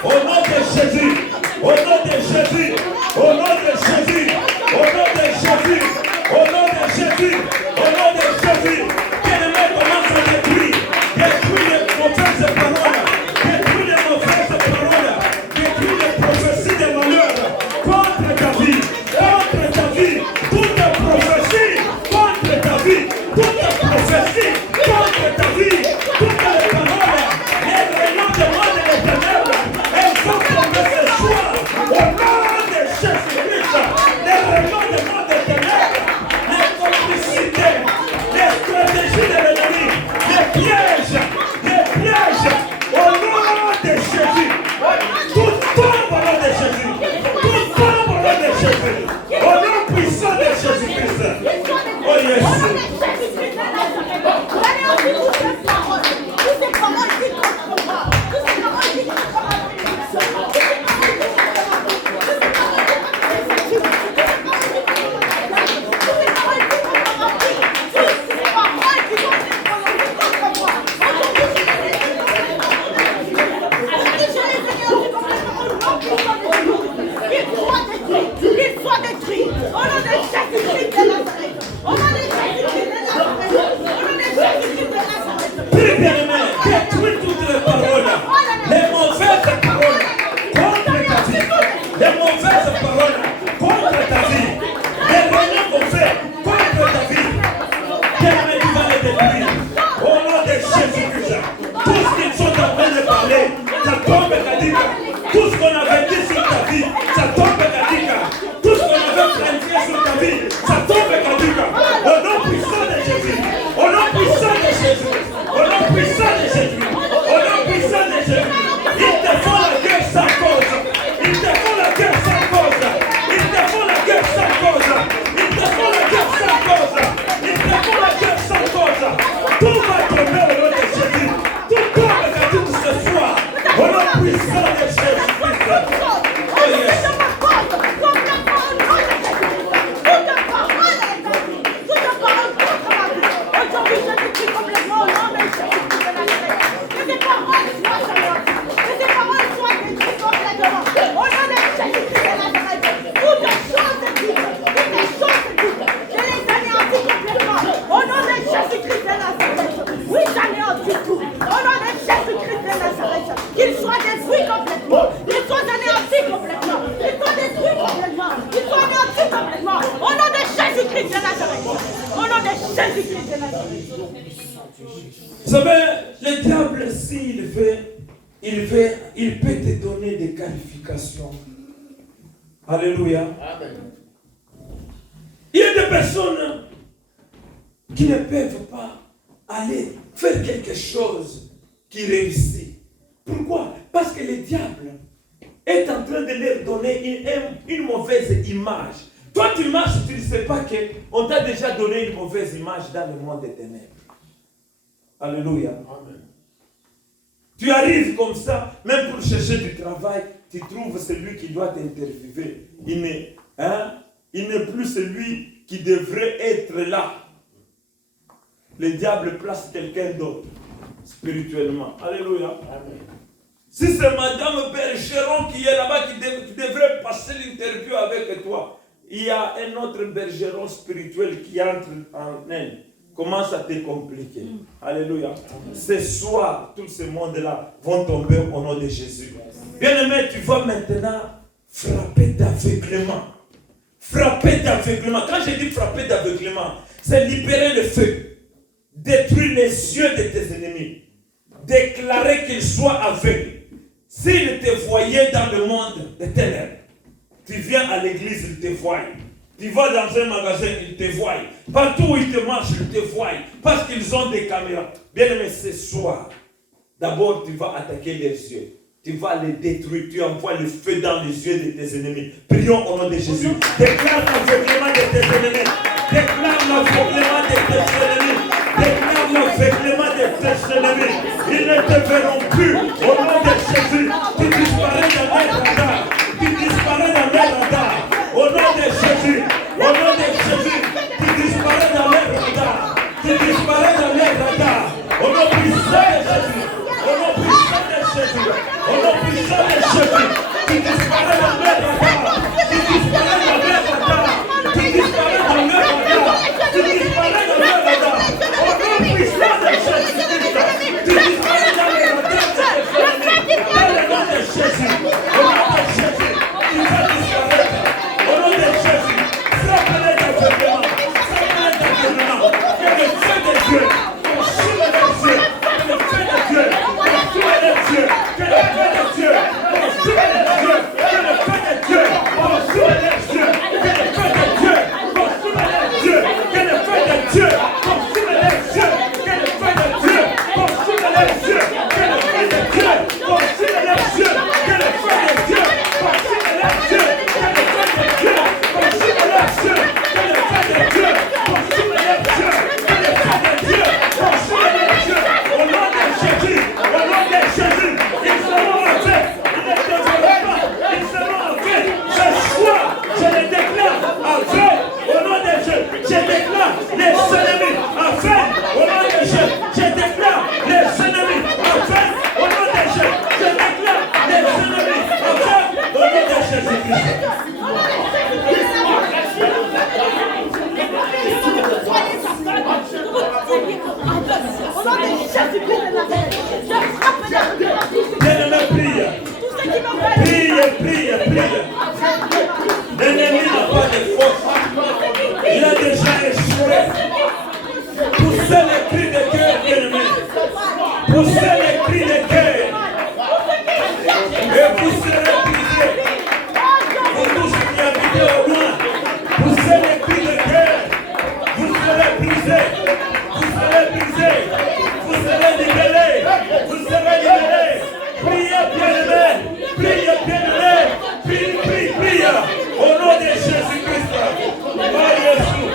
Au nom de Jésus. Au nom de Jésus. Au nom de Jésus. Au nom de Jésus. Au nom de Jésus. Au nom de Jésus. Bien-aimé, commence à détruire. Détruire les mauvaises paroles. Détruire les mauvaises paroles. Détruire les prophéties des malheurs. Contre ta vie. Contre ta vie. Toute prophétie. Contre ta vie. Toute prophétie. Contre ta vie. Toutes les paroles. Les réunions de monde et des ténèbres. Elles vont tomber ce soir. Au nom Prie bien-aimé, détruis toutes les paroles, les mauvaises paroles contre ta vie, les mauvaises paroles contre ta vie, les réunions qu'on fait contre ta vie. Bien-aimé, tu vas les détruire. Au nom de Jésus-Christ, tout ce qu'ils sont en train de parler, ça tombe Kadika. Tout ce qu'on avait dit sur ta vie, ça tombe Kadika. Tout ce qu'on avait planifié sur ta vie, ça tombe Kadika. Au nom puissant de Jésus. Au nom puissant de Jésus. Au nom puissant de Jésus. Au nom puissant de Jésus. Ils te font la guerre sans cause. Ils te font la guerre sans cause. Ils te font la guerre sans cause. Ils te font la guerre sans cause. Ils te font la guerre sans cause. Tout va tomber au nom de Jésus. Tout tombe Kadika ce soir. Au nom puissant de Jésus-Christ. Oh yes. Qu'il soit détruit complètement. Qu'il soit anéanti complètement. Qu'il soit détruit complètement. Qu'il soit anéanti complètement. Au nom de Jésus-Christ de Nazareth. Au nom de Jésus-Christ de Nazareth. Vous savez, le diable, s'il veut, il peut te donner des qualifications. Alléluia. Amen. Il y a des personnes qui ne peuvent pas aller faire quelque chose qui réussit. Pourquoi? Parce que le diable est en train de leur donner une mauvaise image. Toi, tu marches, tu ne sais pas qu'on t'a déjà donné une mauvaise image dans le monde des ténèbres. Alléluia. Amen. Tu arrives comme ça, même pour chercher du travail, tu trouves celui qui doit t'interviewer. Il n'est plus celui qui devrait être là. Le diable place quelqu'un d'autre, spirituellement. Alléluia. Amen. Si c'est Madame Bergeron qui est là-bas, qui devrait passer l'interview avec toi, il y a un autre Bergeron spirituel qui entre en elle. Commence à te compliquer. Alléluia. Ce soir, tout ce monde-là vont tomber au nom de Jésus. Bien-aimé, tu vas maintenant frapper d'aveuglement. Frapper d'aveuglement. Quand je dis frapper d'aveuglement, c'est libérer le feu. Détruire les yeux de tes ennemis. Déclarer qu'ils soient aveugles. S'ils te voyaient dans le monde des ténèbres, tu viens à l'église, ils te voient. Tu vas dans un magasin, ils te voient. Partout où ils te marchent, ils te voient. Parce qu'ils ont des caméras. Bien aimé, ce soir, d'abord tu vas attaquer les yeux. Tu vas les détruire. Tu envoies le feu dans les yeux de tes ennemis. Prions au nom de Jésus. Déclare l'aveuglement de tes ennemis. Déclare l'aveuglement de tes ennemis. Déclare l'aveuglement de tes ennemis. Ils ne te verront plus. Au nom de Jésus, tu disparais dans leur radar. Tu disparais dans leur radar. Au nom de Jésus, au nom de Jésus, tu disparais dans leur radar. Tu disparais dans leur radar. Au nom puissant de Jésus. Au nom puissant de Jésus. Au nom puissant de Jésus. Tu disparais dans leur radar. Tu disparais dans leur radar. Tu disparais dans leur radar. Tu disparais dans leur radar. Au nom puissant de Jésus. Jésus-Christ de Nazareth. Je frappe l'aveuglement. Bien-aimé, prie. Tous ceux qui n'ont pas Prie. L'ennemi n'a pas de force. Il a déjà échoué. Poussez les cris de cœur, bien-aimé. Poussez les cris de cœur. Et vous serez brisés. Vous tous qui habitez au loin, poussez les cris de cœur. Vous serez brisés. Vous serez brisés. Vous serez libérés. Vous serez libérés. Priez, bien-aimé. Priez, bien-aimé. Prie. Au nom de Jésus-Christ. Oh, Jésus.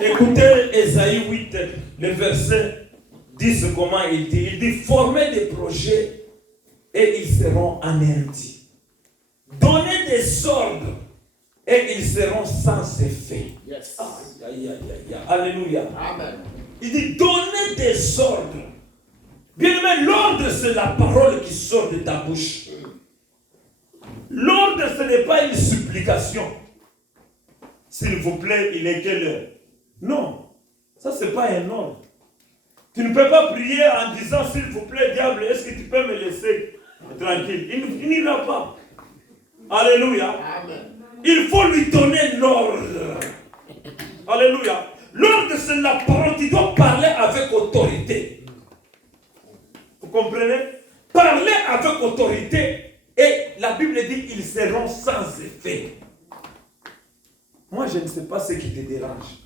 Écoutez Ésaïe 8, le verset 10, comment il dit. Il dit, formez des projets et ils seront anéantis. Donnez des ordres et ils seront sans effet. Yes. Alléluia. Amen. Il dit, donnez des ordres. Bien aimé, l'ordre, c'est la parole qui sort de ta bouche. L'ordre, ce n'est pas une supplication. S'il vous plaît, il est quelle heure? Non, ça c'est pas un ordre. Tu ne peux pas prier en disant, s'il vous plaît, diable, est-ce que tu peux me laisser tranquille? Il n'ira pas. Alléluia. Amen. Il faut lui donner l'ordre. Alléluia. L'ordre, c'est la parole. Tu dois parler avec autorité. Vous comprenez? Parler avec autorité. Et la Bible dit, ils seront sans effet. Moi, je ne sais pas ce qui te dérange.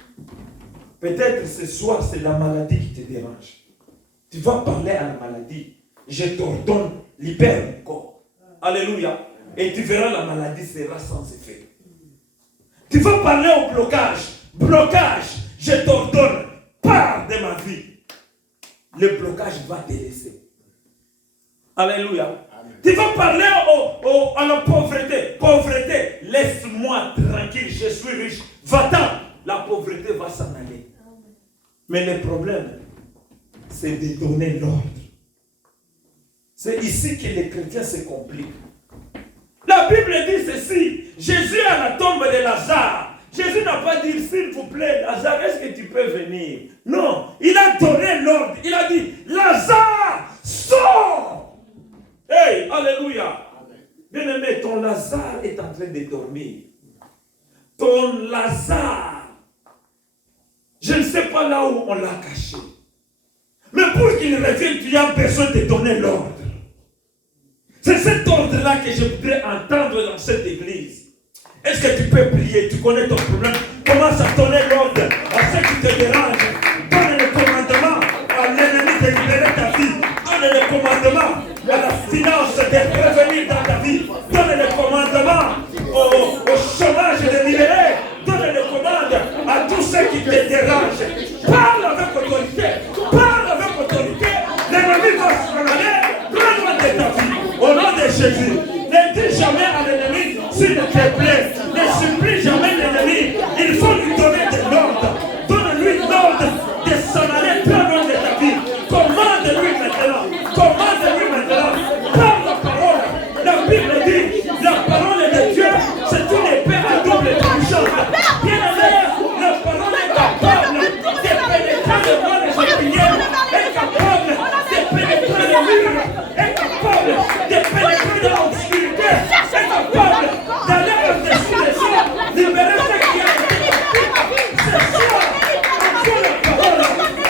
Peut-être ce soir, c'est la maladie qui te dérange. Tu vas parler à la maladie. Je t'ordonne, libère mon corps. Alléluia. Et tu verras, la maladie sera sans effet. Tu vas parler au blocage. Blocage, je t'ordonne, pars de ma vie. Le blocage va te laisser. Alléluia. Amen. Tu vas parler à la pauvreté. Pauvreté, laisse-moi tranquille, je suis riche. Va-t'en, la pauvreté va s'en aller. Mais le problème, c'est de donner l'ordre. C'est ici que les chrétiens se compliquent. La Bible dit ceci. Jésus à la tombe de Lazare. Jésus n'a pas dit, s'il vous plaît, Lazare, est-ce que tu peux venir? Non, il a donné l'ordre. Il a dit, Lazare, sors! Hey, alléluia. Bien-aimé, ton Lazare est en train de dormir. Ton Lazare, je ne sais pas là où on l'a caché. Mais pour qu'il revienne, tu as besoin de donner l'ordre. C'est cet ordre-là que je voudrais entendre dans cette église. Est-ce que tu peux prier? Tu connais ton problème. Commence à donner l'ordre à ceux qui te dérangent. Donne le commandement à l'ennemi de libérer ta vie. Donne le commandement à la finance de prévenir dans ta vie. Donne le commandement au chômage de libérer. Donne le commande à tous ceux qui te dérangent. Parle avec autorité. Parle avec autorité. L'ennemi va s'en aller. Prends-moi de ta vie. Au nom de Jésus. Ne dis jamais à l'ennemi, s'il te plaît, ne supplie jamais l'ennemi. Il faut lui donner de l'ordre. Donne-lui l'ordre de s'en aller très loin de ta vie. Commande-lui maintenant. Commande-lui maintenant. Par la parole. La Bible dit, la parole de Dieu, c'est une épée à double tranchant. Bien aimé, la parole est capable de pénétrer le bras des ouvrières, est capable de pénétrer les murs, est capable de pénétrer dans l'obscurité, est capable d'aller au-dessus des cieux, libérer ce qui a été captif. C'est ça. Envoie la parole.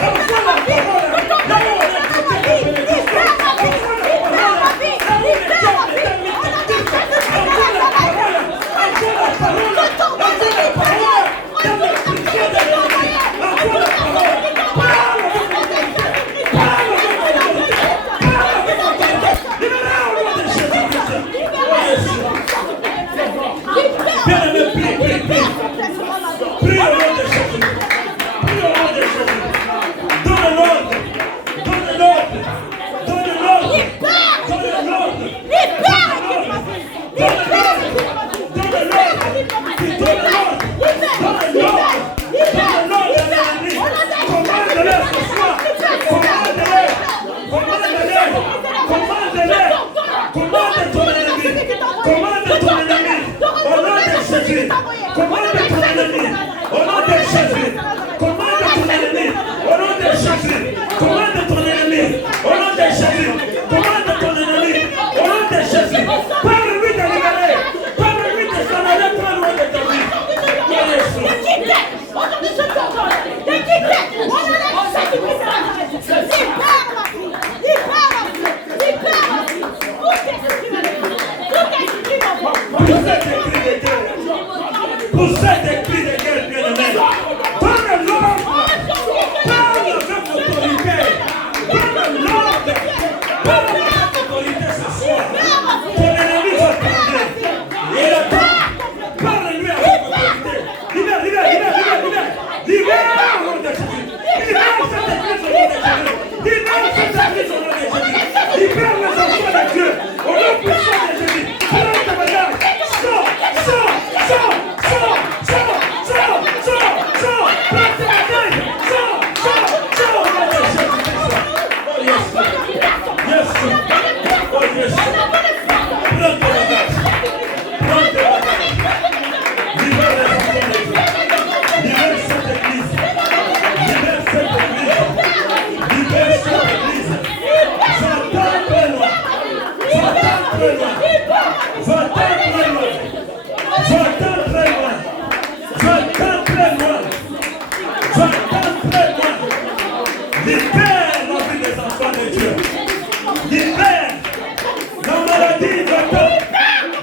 Envoie la parole. Là où on est capté de bénédiction. Envoie la parole. Là où on est capté de captif. Envoie la parole. Envoie la parole. Envoie la parole. Dans la prison de l'ennemi. Envoie la parole. Parle avec autorité. Parle avec autorité. Poussez des cris de guerre. Poussez des cris de guerre, bien-aimés. Donnez l'ordre. Parle avec autorité. Donnez l'ordre. Parle avec autorité ce soir. Ton ennemi va tomber. Il attend. Parle-lui avec autorité. Libère, libère, libère, libère, libère. Libère au nom de Jésus. Libère cette église au nom de Jésus. Libère cette église au nom de Jésus. Libère les enfants de Dieu au nom puissant de Jésus. Prends ta bagaille. Sors, sors, sors, sors, sors, sors, sors, sors. Prends ta bagaille. Sors, sors, sors au nom de Jésus-Christ. Oh yes. Yes. Oh yes. Prends ta bagaille. Prends ta bagaille. Libère les enfants de Dieu. Libère cette église. Libère cette église. Libère cette église. Va-t'en très loin. Va-t'en très loin. Va-t'en très loin. Va-t'en très loin. Va-t'en très loin. Va-t'en très loin. Libère la vie des enfants de Dieu. Libère. La maladie va-t'en.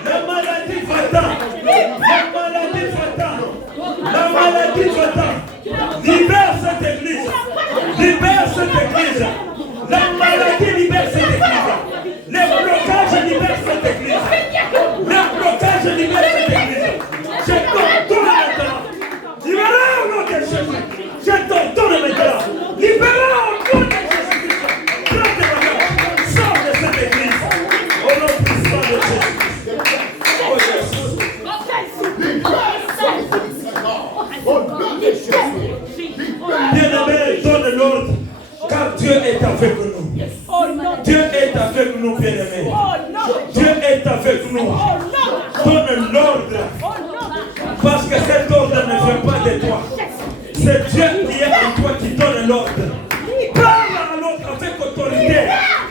La maladie va-t'en. La maladie va-t'en. La maladie va-t'en. Libère cette église. Libère cette église. La maladie libère cette église. Les blocages libèrent cette église. Les blocages libèrent cette église. Je t'ordonne maintenant. Libérez au nom de Jésus. Je t'ordonne maintenant. Libérez au nom de Jésus-Christ. Prends tes bagages. Sors de cette église. Au nom puissant de Jésus-Christ. Oh yes. Bien-aimé, donne l'ordre. Car Dieu est avec nous. Dieu est avec nous, bien-aimés. Dieu est avec nous. Donne l'ordre. Parce que cet ordre ne vient pas de toi. C'est Dieu qui est en toi qui donne l'ordre. Parle à l'autre avec autorité.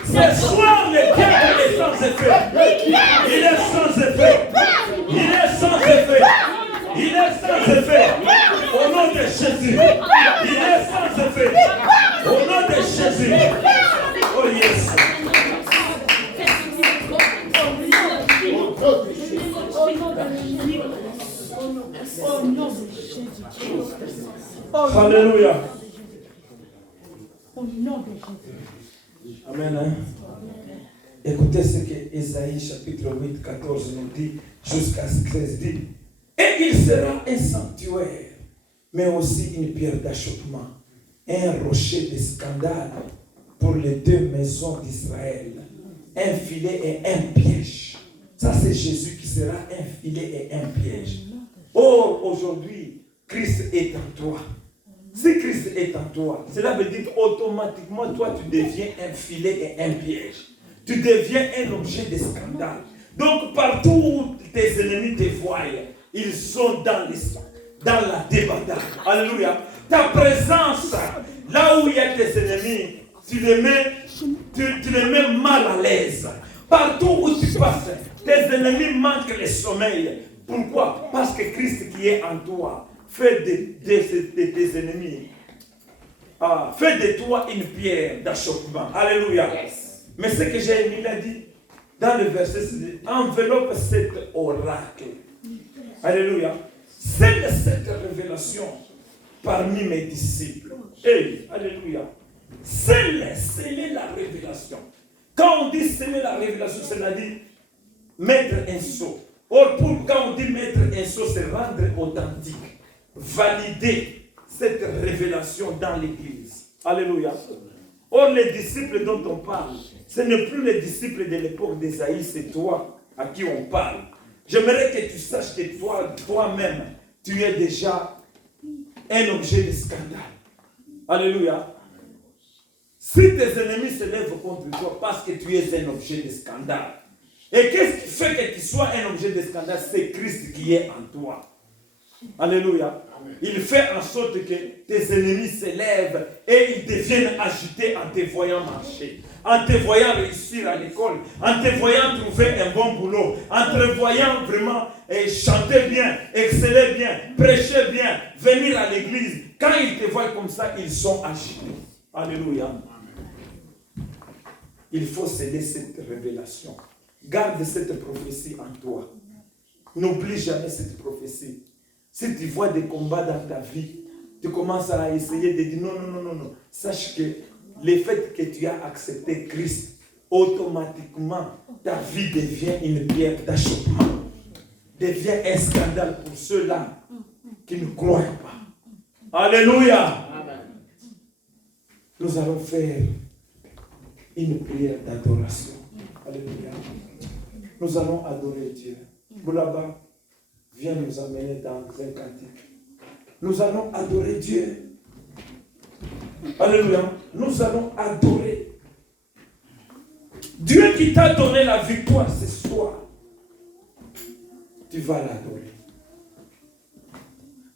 Ce soir, le diable est sans effet. Il est sans effet. Il est sans effet. Il est sans effet. Au nom de Jésus. Il est sans effet. Au nom de Jésus. Oh yes. Alléluia. Amen. Hein? Écoutez ce que Ésaïe chapitre 8, 14 nous dit jusqu'à 13 dit. Et il sera un sanctuaire, mais aussi une pierre d'achoppement, un rocher de scandale pour les deux maisons d'Israël, un filet et un piège. Ça, c'est Jésus qui sera un filet et un piège. Or, aujourd'hui, Christ est en toi. Si Christ est en toi, cela veut dire automatiquement, toi, tu deviens un filet et un piège. Tu deviens un objet de scandale. Donc, partout où tes ennemis te voient, ils sont dans la débandade. Alléluia. Ta présence, là où il y a tes ennemis, tu les mets mal à l'aise. Partout où tu passes, tes ennemis manquent le sommeil. Pourquoi? Parce que Christ qui est en toi fait de tes ennemis. Fait de toi une pierre d'achoppement. Alléluia. Yes. Mais ce que j'ai mis, il a dit dans le verset, c'est enveloppe cet oracle. Alléluia. Scelle cette révélation parmi mes disciples. Hey, alléluia. Sceller la révélation. Quand on dit sceller la révélation, c'est-à-dire mettre un sceau. Or, quand on dit mettre un sceau, c'est rendre authentique. Valider cette révélation dans l'église. Alléluia. Or, les disciples dont on parle, ce n'est plus les disciples de l'époque d'Ésaïe, c'est toi à qui on parle. J'aimerais que tu saches que toi-même, tu es déjà un objet de scandale. Alléluia. Si tes ennemis se lèvent contre toi parce que tu es un objet de scandale, et qu'est-ce qui fait que tu sois un objet de scandale? C'est Christ qui est en toi. Alléluia. Il fait en sorte que tes ennemis se lèvent et ils deviennent agités en te voyant marcher, en te voyant réussir à l'école, en te voyant trouver un bon boulot, en te voyant vraiment chanter bien, exceller bien, prêcher bien, venir à l'église. Quand ils te voient comme ça, ils sont agités. Alléluia. Il faut sceller cette révélation. Garde cette prophétie en toi. N'oublie jamais cette prophétie. Si tu vois des combats dans ta vie, tu commences à essayer de dire non. Sache que le fait que tu as accepté Christ, automatiquement, ta vie devient une pierre d'achoppement. Devient un scandale pour ceux-là qui ne croient pas. Alléluia. Nous allons faire une prière d'adoration. Alléluia. Nous allons adorer Dieu. Boulaba, viens nous amener dans un cantique. Nous allons adorer Dieu. Alléluia. Nous allons adorer. Dieu qui t'a donné la victoire ce soir, tu vas l'adorer.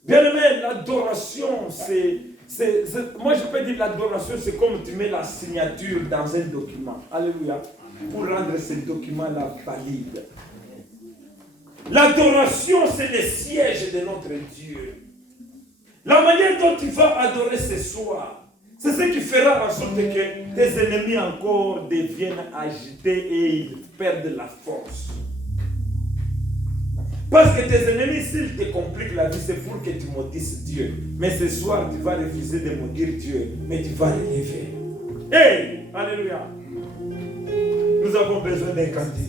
Bien-aimé, l'adoration, moi je peux dire l'adoration, c'est comme tu mets la signature dans un document. Alléluia. Pour rendre ce document-là valide. L'adoration, c'est le siège de notre Dieu. La manière dont tu vas adorer ce soir, c'est ce qui fera en sorte que tes ennemis encore deviennent agités et ils perdent la force. Parce que tes ennemis, s'ils te compliquent la vie, c'est pour que tu maudisses Dieu. Mais ce soir, tu vas refuser de maudire Dieu, mais tu vas relever. Hey! Alléluia! Nous avons besoin d'un cantique.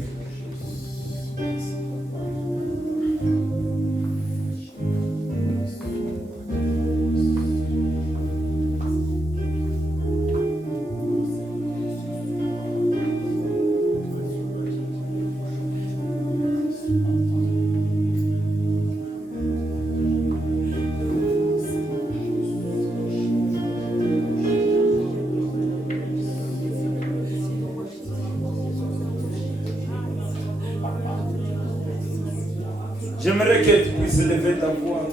J'aimerais que tu puisses lever ta voix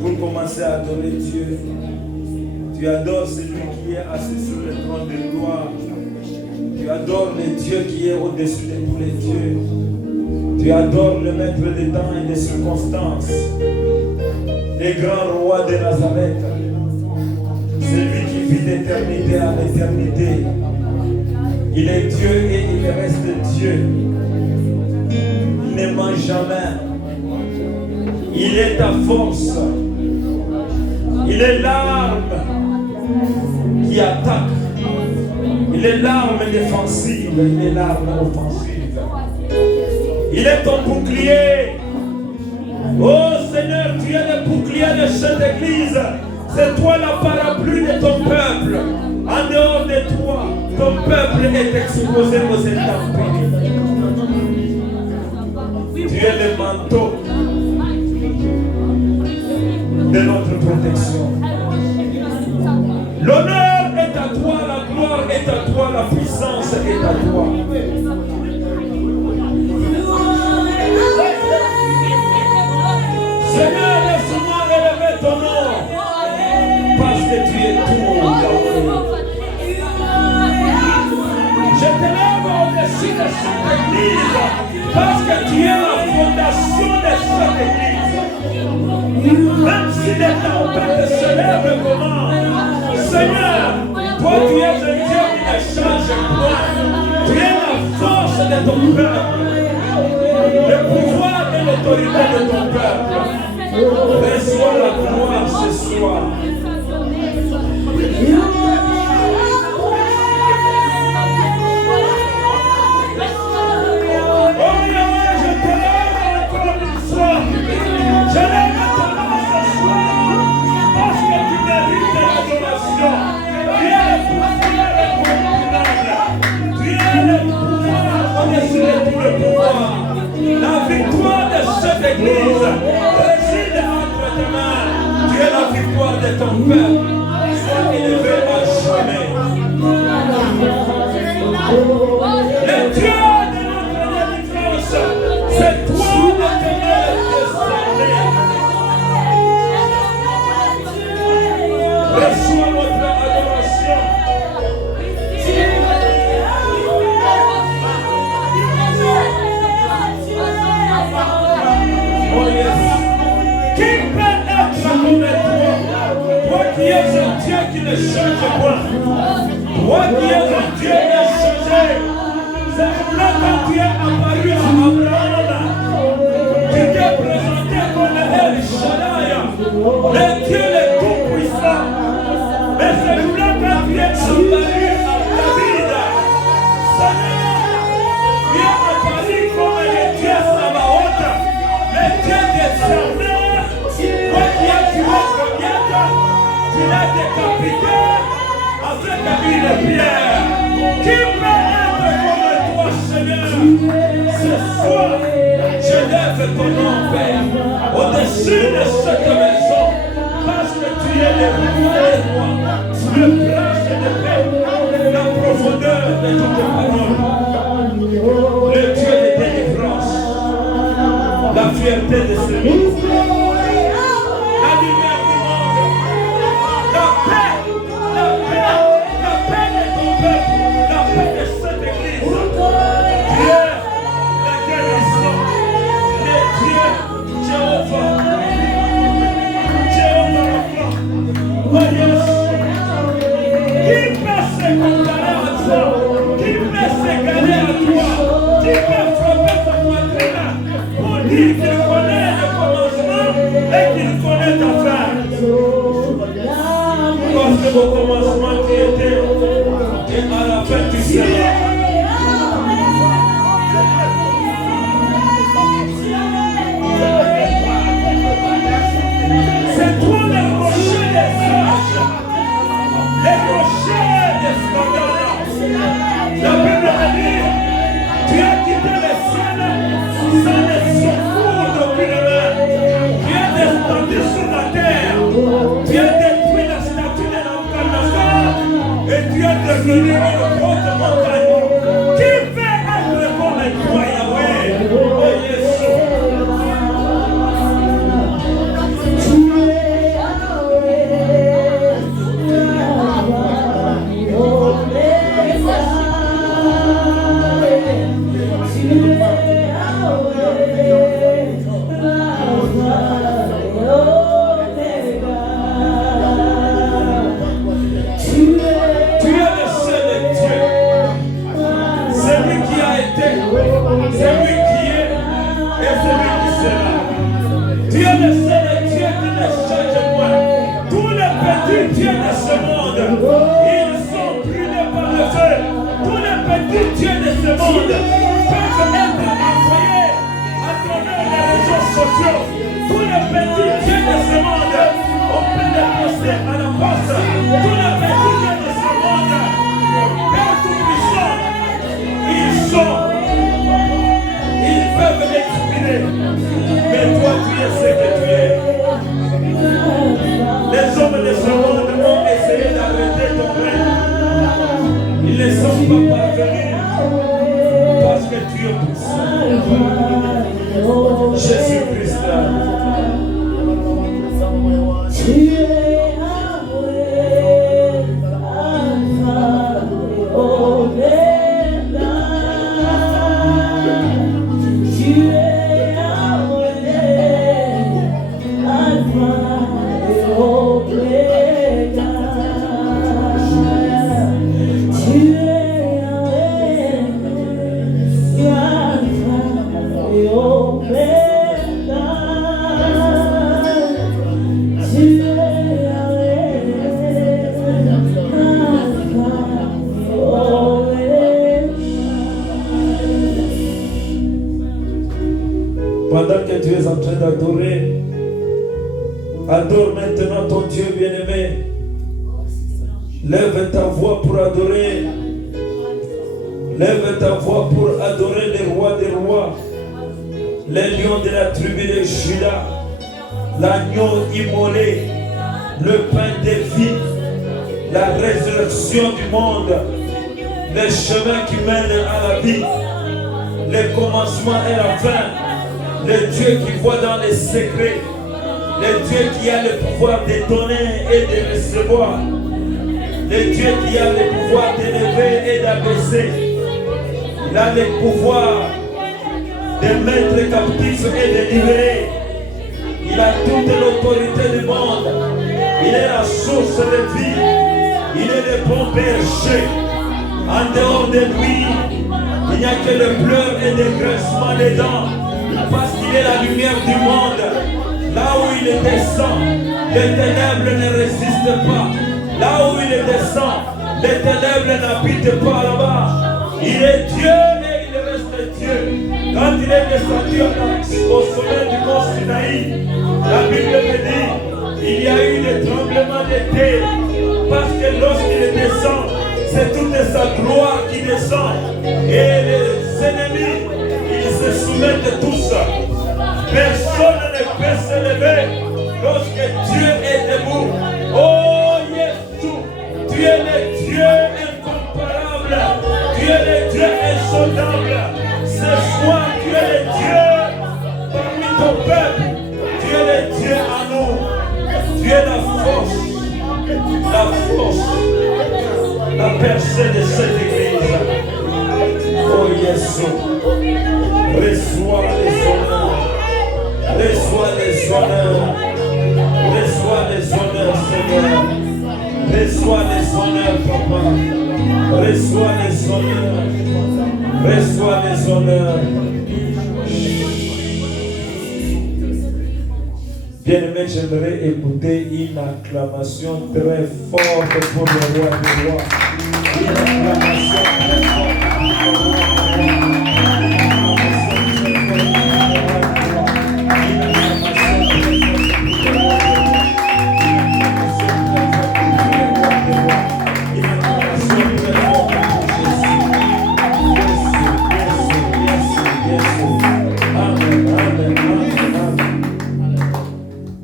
pour commencer à adorer Dieu. Tu adores celui qui est assis sur le trône de gloire. Tu adores le Dieu qui est au-dessus de tous les dieux. Tu adores le maître des temps et des circonstances. Le grand roi de Nazareth. Celui qui vit d'éternité à l'éternité. Il est Dieu et il reste Dieu. Il ne ment jamais. Il est ta force. Il est l'arme qui attaque. Il est l'arme défensive. Il est l'arme offensive. Il est ton bouclier. Oh Seigneur, tu es le bouclier de cette église. C'est toi la parapluie de ton peuple. En dehors de toi, ton peuple est exposé aux intempéries. Tu es le manteau de notre protection. L'honneur est à toi, la gloire est à toi, la puissance est à toi. Seigneur, laisse-moi élever ton nom, parce que tu es tout, Yahweh. Je t'élève au-dessus de cette église, parce que tu es la fondation de cette église. Même si les tempêtes se lèvent comment, Seigneur, toi tu es un Dieu qui ne change point. Tu es la force de ton peuple, le pouvoir et l'autorité de ton peuple. Reçois la gloire ce soir. La victoire de cette église réside entre tes mains. Tu es la victoire de ton peuple. Sois élevé à jamais. Le Dieu de notre délivrance, c'est toi l'éternel descendu. Reçois notre adoration. Qui peut être comme toi? Toi qui es un Dieu qui ne change pas. Toi qui es un Dieu inchangé. C'est pour là quand tu es apparu à Abraham. le Dieu le Tout-Puissant. Mais celui-là quand tu es apparu à David, Seigneur, tu es apparu comme le Dieu Sabaoth, le Dieu des armées, toi qui as tué Goliath, tu l'as décapité avec une pierre. Qui peut être comme toi, Seigneur? Ce soir, je lève ton nom, Père, au-dessus de cette maison, parce que tu es le roi des rois, le prince de paix, la profondeur de toutes paroles, le Dieu de délivrance, la fierté de ce monde, la lumière du monde, la paix de ton peuple, la paix de cette église. Dieu, la guérison, le Dieu, Jéhovah, oh yes. Qui peut se comparer à toi? Qui peut s'égaler à toi? Qui peut frapper ta poitrine pour dire qu'il connaît le commencement et qu'il connaît ta fin? Parce que au commencement tu étais et à la fin tu seras. C'est toi le rocher des sages, le rocher des scandales. La Bible dit, tu as quitté le ciel sans le secours d'aucune main. Tu es descendu sur la terre, tu as détruit la statue de Nabuchodonosor et tu es devenu une haute montagne. Qui peut être comme toi, Yahweh? Oh Jésus. Pendant que tu es en train d'adorer, adore maintenant ton Dieu bien-aimé. Lève ta voix pour adorer. Lève ta voix pour adorer le roi des rois, le lion de la tribu de Juda, l'agneau immolé, le pain de vie, la résurrection du monde, le chemin qui mène à la vie, le commencement et la fin, le Dieu qui voit dans les secrets, le Dieu qui a le pouvoir de donner et de recevoir, le Dieu qui a le pouvoir d'élever et d'abaisser. Il a le pouvoir de mettre captifs et de libérer. Il a toute l'autorité du monde. Il est la source de vie. Il est le bon berger. En dehors de lui, il n'y a que le pleurs et le grincement des dents. Parce qu'il est la lumière du monde. Là où il descend, les ténèbres ne résistent pas. Là où il descend, les ténèbres n'habitent pas là-bas. Il est Dieu et il reste Dieu. Quand il est descendu au sommet du mont Sinaï, la Bible me dit il y a eu des tremblements de terre. Parce que lorsqu'il descend, c'est toute sa gloire qui descend. Et les ennemis, ils se soumettent tous. Personne ne peut se lever lorsque Dieu est debout. Oh Jésus, tu es le Dieu incomparable. Tu es le Dieu insondable. Ce soir, tu es le Dieu parmi ton peuple. Tu es le Dieu à nous. Tu es la force, la percée de cette église. Oh Jésus, reçois les honneurs. Reçois les honneurs. Reçois les honneurs, Seigneur. Reçois les honneurs, Papa. Reçois les honneurs. Reçois les honneurs. Bien-aimé, j'aimerais écouter une acclamation très forte pour le roi des rois. Une acclamation très forte pour le roi des rois.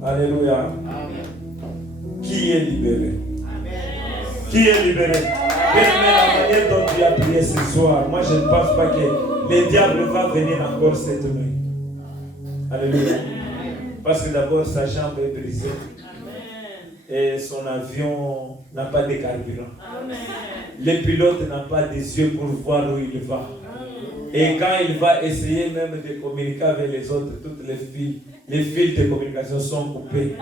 Alléluia. Qui est libéré? Qui est libéré? Bien-aimé, la manière dont tu as prié ce soir, moi je ne pense pas que le diable va venir encore cette nuit. Alléluia. Parce que d'abord sa jambe est brisée. Et son avion n'a pas de carburant. Le pilote n'a pas des yeux pour voir où il va. Et quand il va essayer même de communiquer avec les autres, toutes les fils de communication sont coupés.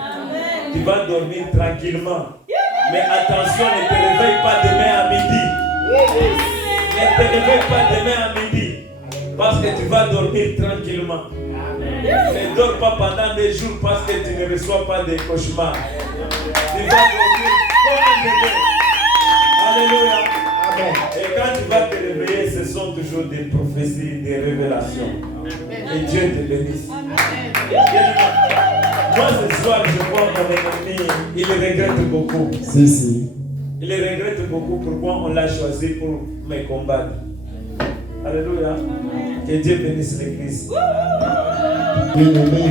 Tu vas dormir tranquillement. Mais attention, ne te réveille pas demain à midi. Ne te réveille pas demain à midi. Parce que tu vas dormir tranquillement. Ne dors pas pendant des jours parce que tu ne reçois pas de cauchemars. Tu vas dormir comme un bébé. Alléluia. Amen. Et quand tu vas te réveiller, ce sont toujours des prophéties, des révélations. Et Dieu te bénisse. Moi ce soir, je vois mon ennemi, il regrette beaucoup. Si. Il regrette beaucoup pourquoi on l'a choisi pour me combattre. Alléluia. Que Dieu bénisse l'Église. Bien-aimé.